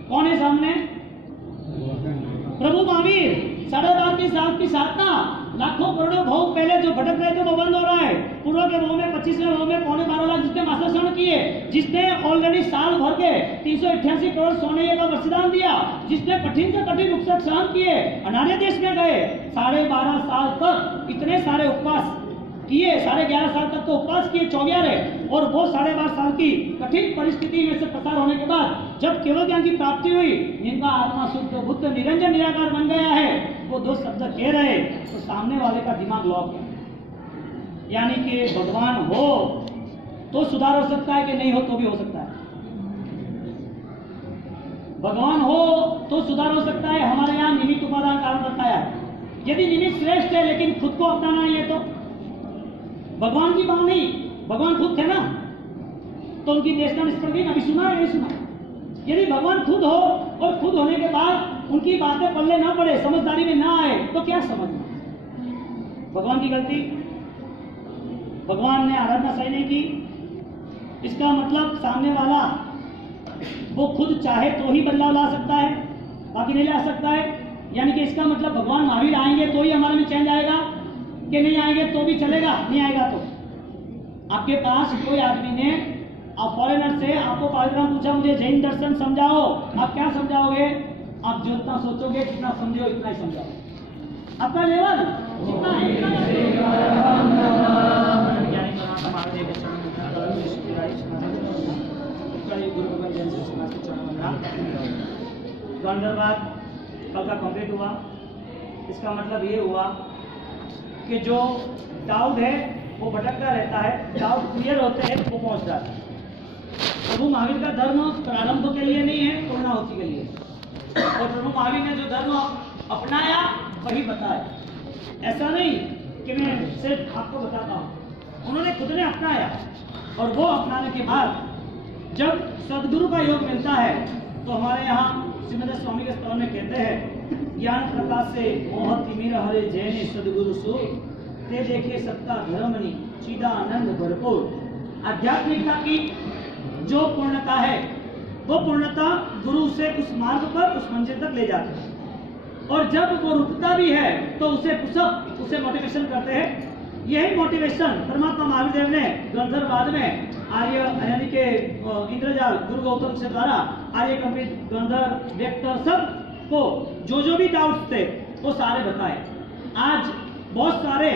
कौन है सामने? प्रभु महावीर। 12.5 साल की साधना, लाखों करोड़ों भाव पहले जो भटक रहे थे वो बंद हो रहा है। पूर्व के भाव में 25वें भाव में 12.25 लाख जिसने मास्टर श्रवण किए, जिसने ऑलरेडी साल भर के 388 करोड़ सोने का वरदान दिया, जिसने कठिन से कठिन उपसक सहन किए, अनार्य देश में गए, 12.5 साल तक इतने सारे उपवास किए, 11.5 साल तक तो उपवास किए 24, और वो 12.5 साल की कठिन परिस्थिति में से प्रसार होने के बाद जब केवल ज्ञान की प्राप्ति हुई, जिनका आत्मा शुद्ध बुद्ध निरंजन निराकार बन गया है, वो 2 शब्द कह रहे तो सामने वाले का दिमाग लॉक है। यानी कि भगवान हो तो सुधार हो सकता है कि नहीं हो तो भी हो सकता है। भगवान हो तो सुधार हो सकता है। हमारे यहाँ निमित्त उपादान कारण बताया है। यदि निमित्त श्रेष्ठ है लेकिन खुद को अपनाना नहीं है तो भगवान की बात नहीं, भगवान खुद थे ना, तो उनकी देशना निष्फल गई, अभी सुना है नहीं सुना। यदि भगवान खुद हो और खुद होने के बाद उनकी बातें पल्ले ना पड़े, समझदारी में ना आए तो क्या समझना? भगवान की गलती, भगवान ने आराधना सही नहीं की, इसका मतलब सामने वाला वो खुद चाहे तो ही बदलाव ला सकता है, बाकी नहीं ला सकता है। यानी कि इसका मतलब भगवान महावीर आएंगे तो ही हमारे में चेंज आएगा, कि नहीं आएंगे तो भी चलेगा, नहीं आएगा तो। आपके पास कोई आदमी ने आप फॉरेनर से आपको पालिताना पूछा मुझे जैन दर्शन समझाओ, आप क्या समझाओगे? आप जो इतना सोचोगे जितना समझो इतना ही समझाओ। आपका लेवल जितना है इतना गंधर्वाद कल का कंप्लीट हुआ। इसका मतलब ये हुआ कि जो डाउट है वो भटकता रहता है, डाउट क्लियर होते हैं वो पहुंच जाता है। प्रभु महावीर का धर्म प्रारंभ के लिए नहीं है, पूर्णाहुति के लिए। और प्रभु महावीर ने जो धर्म अपनाया वही बताया। ऐसा नहीं कि मैं सिर्फ आपको बताता हूँ, उन्होंने खुद ने अपनाया। और वो अपनाने के बाद जब सदगुरु का योग मिलता है तो हमारे यहाँ श्रीमद स्वामी के स्तव में कहते हैं, ज्ञान प्रकाश से मोह तिमिर हरे जैने सदगुरु सो ते देखे सत्ता धर्मनी चिदा आनंद भरपूर। आध्यात्मिकता की जो पूर्णता है वो पूर्णता गुरु से उस मार्ग पर उस मंजिल तक ले जाती है। और जब वो रुकता भी है तो उसे पुशअप, उसे मोटिवेशन करते हैं। यही मोटिवेशन परमात्मा महावीर देव ने गंधर्वाद में आर्य यानी के इंद्रजाल गुरु गौतम से द्वारा आर्य कपिल गंधर्व वेक्टर सब को जो भी डाउट्स थे वो सारे बताए। आज बहुत सारे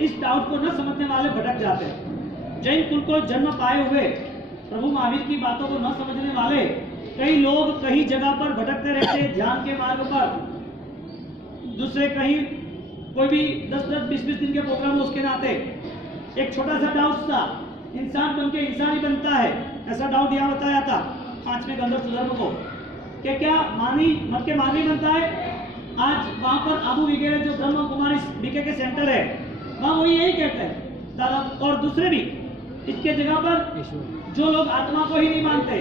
इस डाउट को न समझने वाले भटक जाते हैं। जैन कुल को जन्म पाए हुए प्रभु महावीर की बातों को न समझने वाले कई लोग कई जगह पर भटकते रहते हैं ध्यान के मार्ग पर। दूसरे कहीं कोई भी 10-10, 20-20 दिन के प्रोग्राम उसके नाते एक छोटा सा डाउट था, इंसान बन के इंसान ही बनता है, ऐसा डाउट यहाँ बताया था 5वें गंधर्व सुधर्म को कि क्या मानी मत के मानवी बनता है। आज वहाँ पर आबू वगैरह जो ब्रह्म कुमारी बीके के सेंटर है वहाँ वही यही कहते हैं दादा। और दूसरे भी इसके जगह पर जो लोग आत्मा को ही नहीं मानते,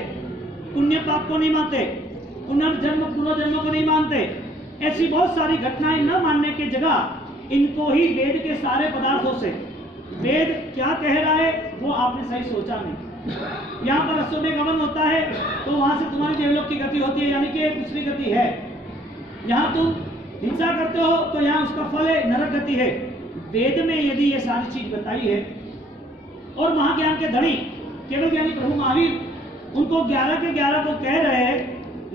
पुण्य पाप को नहीं मानते, पुनर्जन्म पूर्व जन्म को नहीं मानते, ऐसी बहुत सारी घटनाएं न मानने की जगह इनको ही वेद के सारे पदार्थों से वेद क्या कह रहा है वो आपने सही सोचा नहीं। यहाँ पर अश्वमेघ गमन होता है तो वहां से तुम्हारी देवलोक की गति होती है, यानी कि दूसरी गति है। यहाँ तुम हिंसा करते हो तो यहाँ उसका फल है नरक गति है। वेद में यदि ये सारी चीज बताई है और महाज्ञान के धनी केवल ज्ञानी प्रभु महावीर उनको 11 के 11 को कह रहे हैं,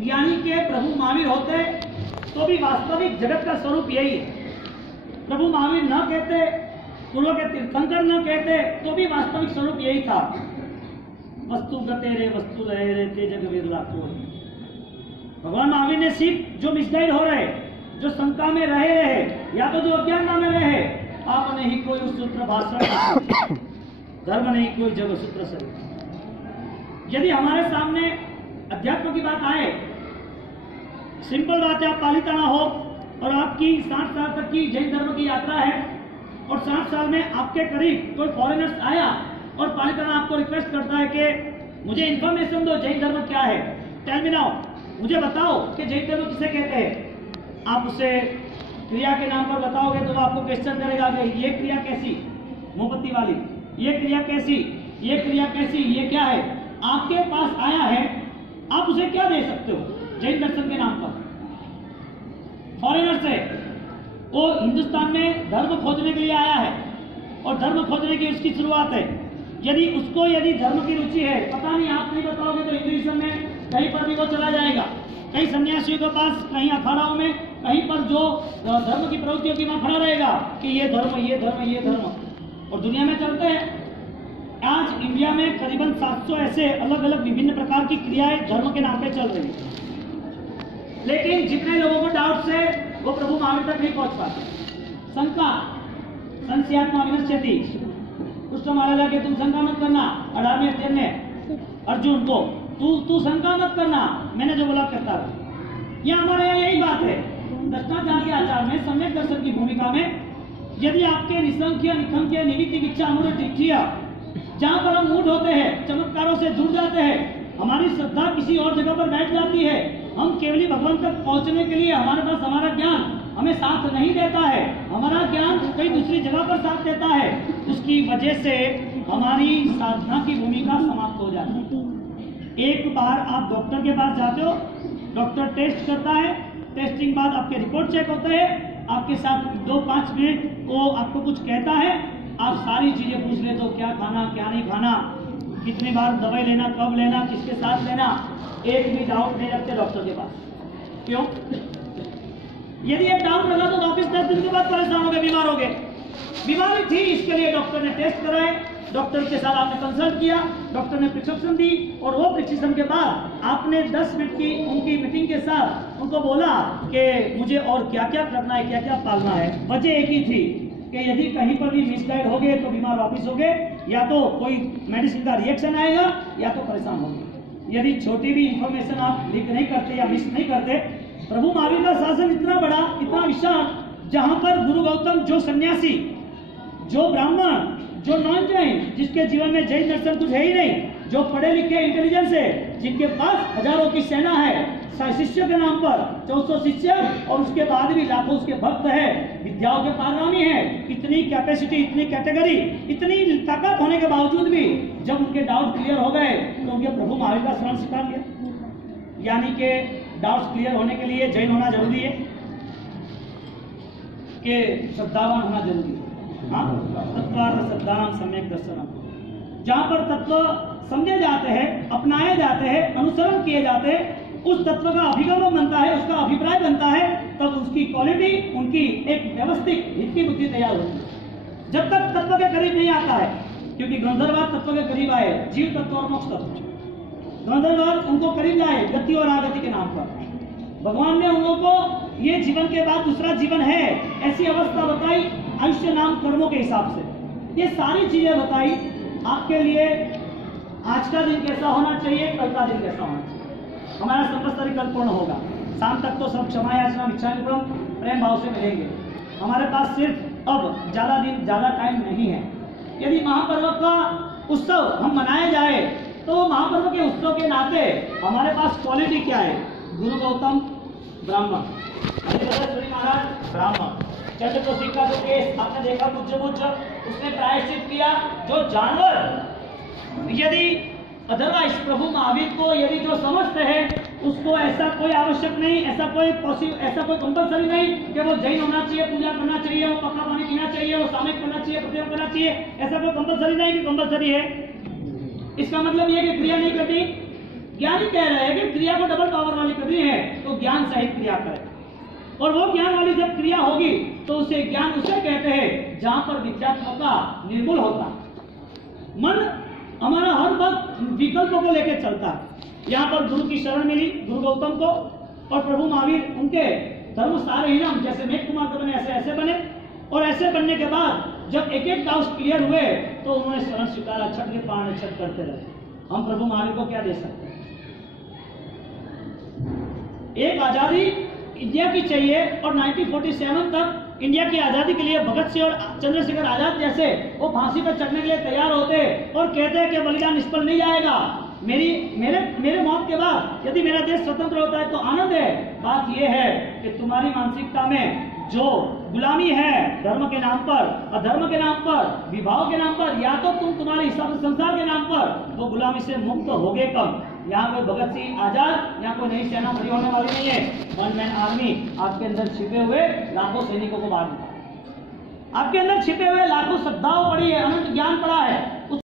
यानी कि प्रभु महावीर होते तो भी वास्तविक जगत का स्वरूप यही है। प्रभु महावीर न कहते, पूर्व के तीर्थंकर न कहते तो भी वास्तविक स्वरूप यही था। वस्तु गते रे वस्तु रहे रे ते जग विदुरा को। भगवान महावीर ने सिर्फ जो मिसगाइड हो रहे, जो शंका में रहे या तो जो अज्ञानता में रहे, आप नहीं कोई उस सूत्र भाषण धर्म नहीं कोई जग सूत्र से। यदि हमारे सामने अध्यात्म की बात आए, सिंपल बात है, आप पालिताना हो और आपकी 60 साल तक की जैन धर्म की यात्रा है और 60 साल में आपके करीब कोई फॉरेनर्स आया और पालिताना आपको रिक्वेस्ट करता है कि मुझे इन्फॉर्मेशन दो जैन धर्म क्या है, टेल मी नाउ, मुझे बताओ कि जैन धर्म किसे कहते हैं। आप उसे क्रिया के नाम पर बताओगे तो वो आपको क्वेश्चन करेगा कि ये क्रिया कैसी, मोमबत्ती वाली, ये क्रिया कैसी, ये क्रिया कैसी, ये क्या है। आपके पास आया है, आप उसे क्या दे सकते हो जैन दर्शन के नाम पर। फॉरेनर से वो हिंदुस्तान में धर्म खोजने के लिए आया है और धर्म खोजने की उसकी शुरुआत है। यदि उसको धर्म की रुचि है, पता नहीं आप नहीं बताओगे तो हिंदुइज्म में कहीं पर भी वो चला जाएगा, कई सन्यासियों के पास, कहीं अखाड़ाओं में, कहीं पर जो धर्म की प्रवृत्ति होगी वहां खड़ा रहेगा कि ये धर्म, ये धर्म, ये धर्म। और दुनिया में चलते हैं। आज इंडिया में करीबन 700 ऐसे अलग अलग विभिन्न प्रकार की क्रियाएं धर्म के नाम पे चल रही है, लेकिन जितने लोगों को डाउट्स है वो प्रभु महावीर तक नहीं पहुंच पाते। शंका संशयात्मा विनश्यति, कृष्ण महाराज के तुम शंका मत करना, 18वें अध्याय में अर्जुन को तू शंका मत करना, मैंने जो बोला करता रहा। यह हमारे यहाँ यही बात है। दर्शनाचार्य के आचार में सम्यक दर्शन की भूमिका में यदि आपके निसंख्य निखंख्य निमित्त इच्छा मूढ़ तिथिया, जहाँ पर हम मूड होते हैं, चमत्कारों से जुड़ जाते हैं, हमारी श्रद्धा किसी और जगह पर बैठ जाती है, हम केवली भगवान तक पहुंचने के लिए हमारे पास हमारा ज्ञान हमें साथ नहीं देता है, हमारा ज्ञान कहीं दूसरी जगह पर साथ देता है, उसकी वजह से हमारी साधना की भूमिका समाप्त हो जाती है। एक बार आप डॉक्टर के पास जाते हो, डॉक्टर टेस्ट करता है, टेस्टिंग बाद आपके रिपोर्ट चेक होते हैं, आपके साथ 2-5 मिनट वो आपको कुछ कहता है, आप सारी चीजें पूछ लेते हो, क्या खाना क्या नहीं खाना, कितनी बार दवाई लेना, कब लेना, किसके साथ लेना, एक भी डाउट नहीं रखते डॉक्टर के पास। क्यों? यदि एक डाउट लगा तो वापिस 10 दिन के बाद परेशान हो गए, बीमार हो गए। बीमारी थी, इसके लिए डॉक्टर ने टेस्ट कराए, डॉक्टर के साथ आपने कंसल्ट किया, डॉक्टर ने प्रिस्क्रिप्शन दी, और वो प्रिस्क्रिप्शन के बाद आपने 10 मिनट की उनकी मीटिंग के साथ उनको बोला कि मुझे और क्या क्या करना है, क्या क्या पालना है। वजह एक ही थी कि यदि कहीं पर भी मिसगाइड हो गए तो बीमार वापिस हो गए, या तो कोई मेडिसिन का रिएक्शन आएगा या तो परेशान होंगे। यदि छोटी भी इंफॉर्मेशन आप लीक नहीं करते या मिस नहीं करते, प्रभु महावीर का शासन इतना बड़ा, इतना विशाल, जहां पर गुरु गौतम जो सन्यासी, जो ब्राह्मण, जो नॉन जैन, जिसके जीवन में जैन दर्शन कुछ है ही नहीं, जो पढ़े लिखे इंटेलिजेंस है, जिनके पास हजारों की सेना है, शिष्य के नाम पर 400 शिष्य, और उसके बाद भी लाखों उसके भक्त है, विद्याओं के पारगामी है, इतनी कैपेसिटी, इतनी कैटेगरी, इतनी ताकत होने के बावजूद भी जब उनके डाउट क्लियर हो गए तो उनके प्रभु महावीर का शरण स्वीकार लिया। यानी कि डाउट्स क्लियर होने के लिए जैन होना जरूरी है कि श्रद्धावान होना जरूरी है। तत्वार्थ श्रद्धानाम सम्यक दर्शनम। जहाँ पर तत्व समझे जाते हैं, अपनाए जाते हैं, अनुसरण किए जाते हैं, उस तत्व का अभिगम बनता है, उसका अभिप्राय बनता है, तब उसकी क्वालिटी, उनकी एक व्यवस्थित हित की बुद्धि तैयार होती है। जब तक तत्व के करीब नहीं आता है, क्योंकि गंधर्वाद तत्व के करीब आए, जीव तत्व और मोक्ष तत्व, गंधर्वाद उनको करीब लाए गति और आगति के नाम पर। भगवान ने उन लोगों को ये जीवन के बाद दूसरा जीवन है ऐसी अवस्था बताई, आयुष्य नाम कर्मों के हिसाब से। ये सारी चीजें बताई आपके लिए। आज का दिन कैसा होना चाहिए, कल का दिन कैसा होना चाहिए, हमारा संवत्सरी कल पूर्ण होगा। शाम तक तो सब क्षमा याचना इच्छानुक्रम प्रेम भाव से मिलेंगे। हमारे पास सिर्फ अब ज्यादा दिन, ज्यादा टाइम नहीं है। यदि महापर्व का उत्सव हम मनाए जाए तो महापर्व के उत्सव के नाते हमारे पास क्वालिटी क्या है? गुरु गौतम ब्राह्मण, हरिभद्र महाराज ब्राह्मण, चंद्रप्रसिद्ध का जो केस आपने देखा, पूज्य उसने प्रायश्चित किया। जो जानवर यदि अदरवाइज प्रभु महावीर को यदि जो समझते हैं उसको ऐसा कोई आवश्यक नहीं, ऐसा कोई कंपल्सरी नहीं कि वो जैन होना चाहिए, पूजा करना चाहिए, वो पक्का पानी पीना चाहिए, वो सामयिक करना चाहिए, प्रतिदिन करना चाहिए, ऐसा कोई कंपल्सरी नहीं कि कंपल्सरी है। इसका मतलब ये कि क्रिया नहीं करनी। ज्ञानी कह रहे हैं कि क्रिया को डबल पावर वाली करनी है तो ज्ञान सहित क्रिया करें, और वो ज्ञान वाली जब क्रिया होगी तो उसे ज्ञान उसे कहते हैं जहां पर विद्यात्मकता निर्मूल होता। मन हमारा हर वक्त विकल्पों को लेकर चलता है। यहाँ पर गुरु की शरण मिली गुरु गौतम को, और प्रभु महावीर उनके धर्म सारे ही नाम जैसे मेघ कुमार के बने ऐसे ऐसे बने, और ऐसे बनने के बाद जब एक एक डाउट क्लियर हुए तो उन्होंने शरण स्वीकारा, छठ के पाण छठ करते रहे। हम प्रभु महावीर को क्या दे सकते हैं? एक आजादी इंडिया की चाहिए, और 1947 तक इंडिया की आजादी के लिए भगत सिंह और चंद्रशेखर आजाद जैसे वो फांसी पर चढ़ने के लिए तैयार होते और कहते हैं कि बलिदान निष्फल नहीं जाएगा। मेरे मौत के बाद यदि मेरा देश स्वतंत्र होता है तो आनंद है। बात यह है कि तुम्हारी मानसिकता में जो गुलामी है धर्म के नाम पर, अधर्म के नाम पर, विभाव के नाम पर, या तो तुम तुम्हारे हिसाब से संसार के नाम पर वो गुलामी से मुक्त होगे कब? यहाँ कोई भगत सिंह आजाद या कोई नई सेना खड़ी होने वाली नहीं है। वन मैन आर्मी आपके अंदर छिपे हुए लाखों सैनिकों को बाहर निकाल, आपके अंदर छिपे हुए लाखों श्रद्धाओं पड़ी है, अनंत ज्ञान पड़ा है,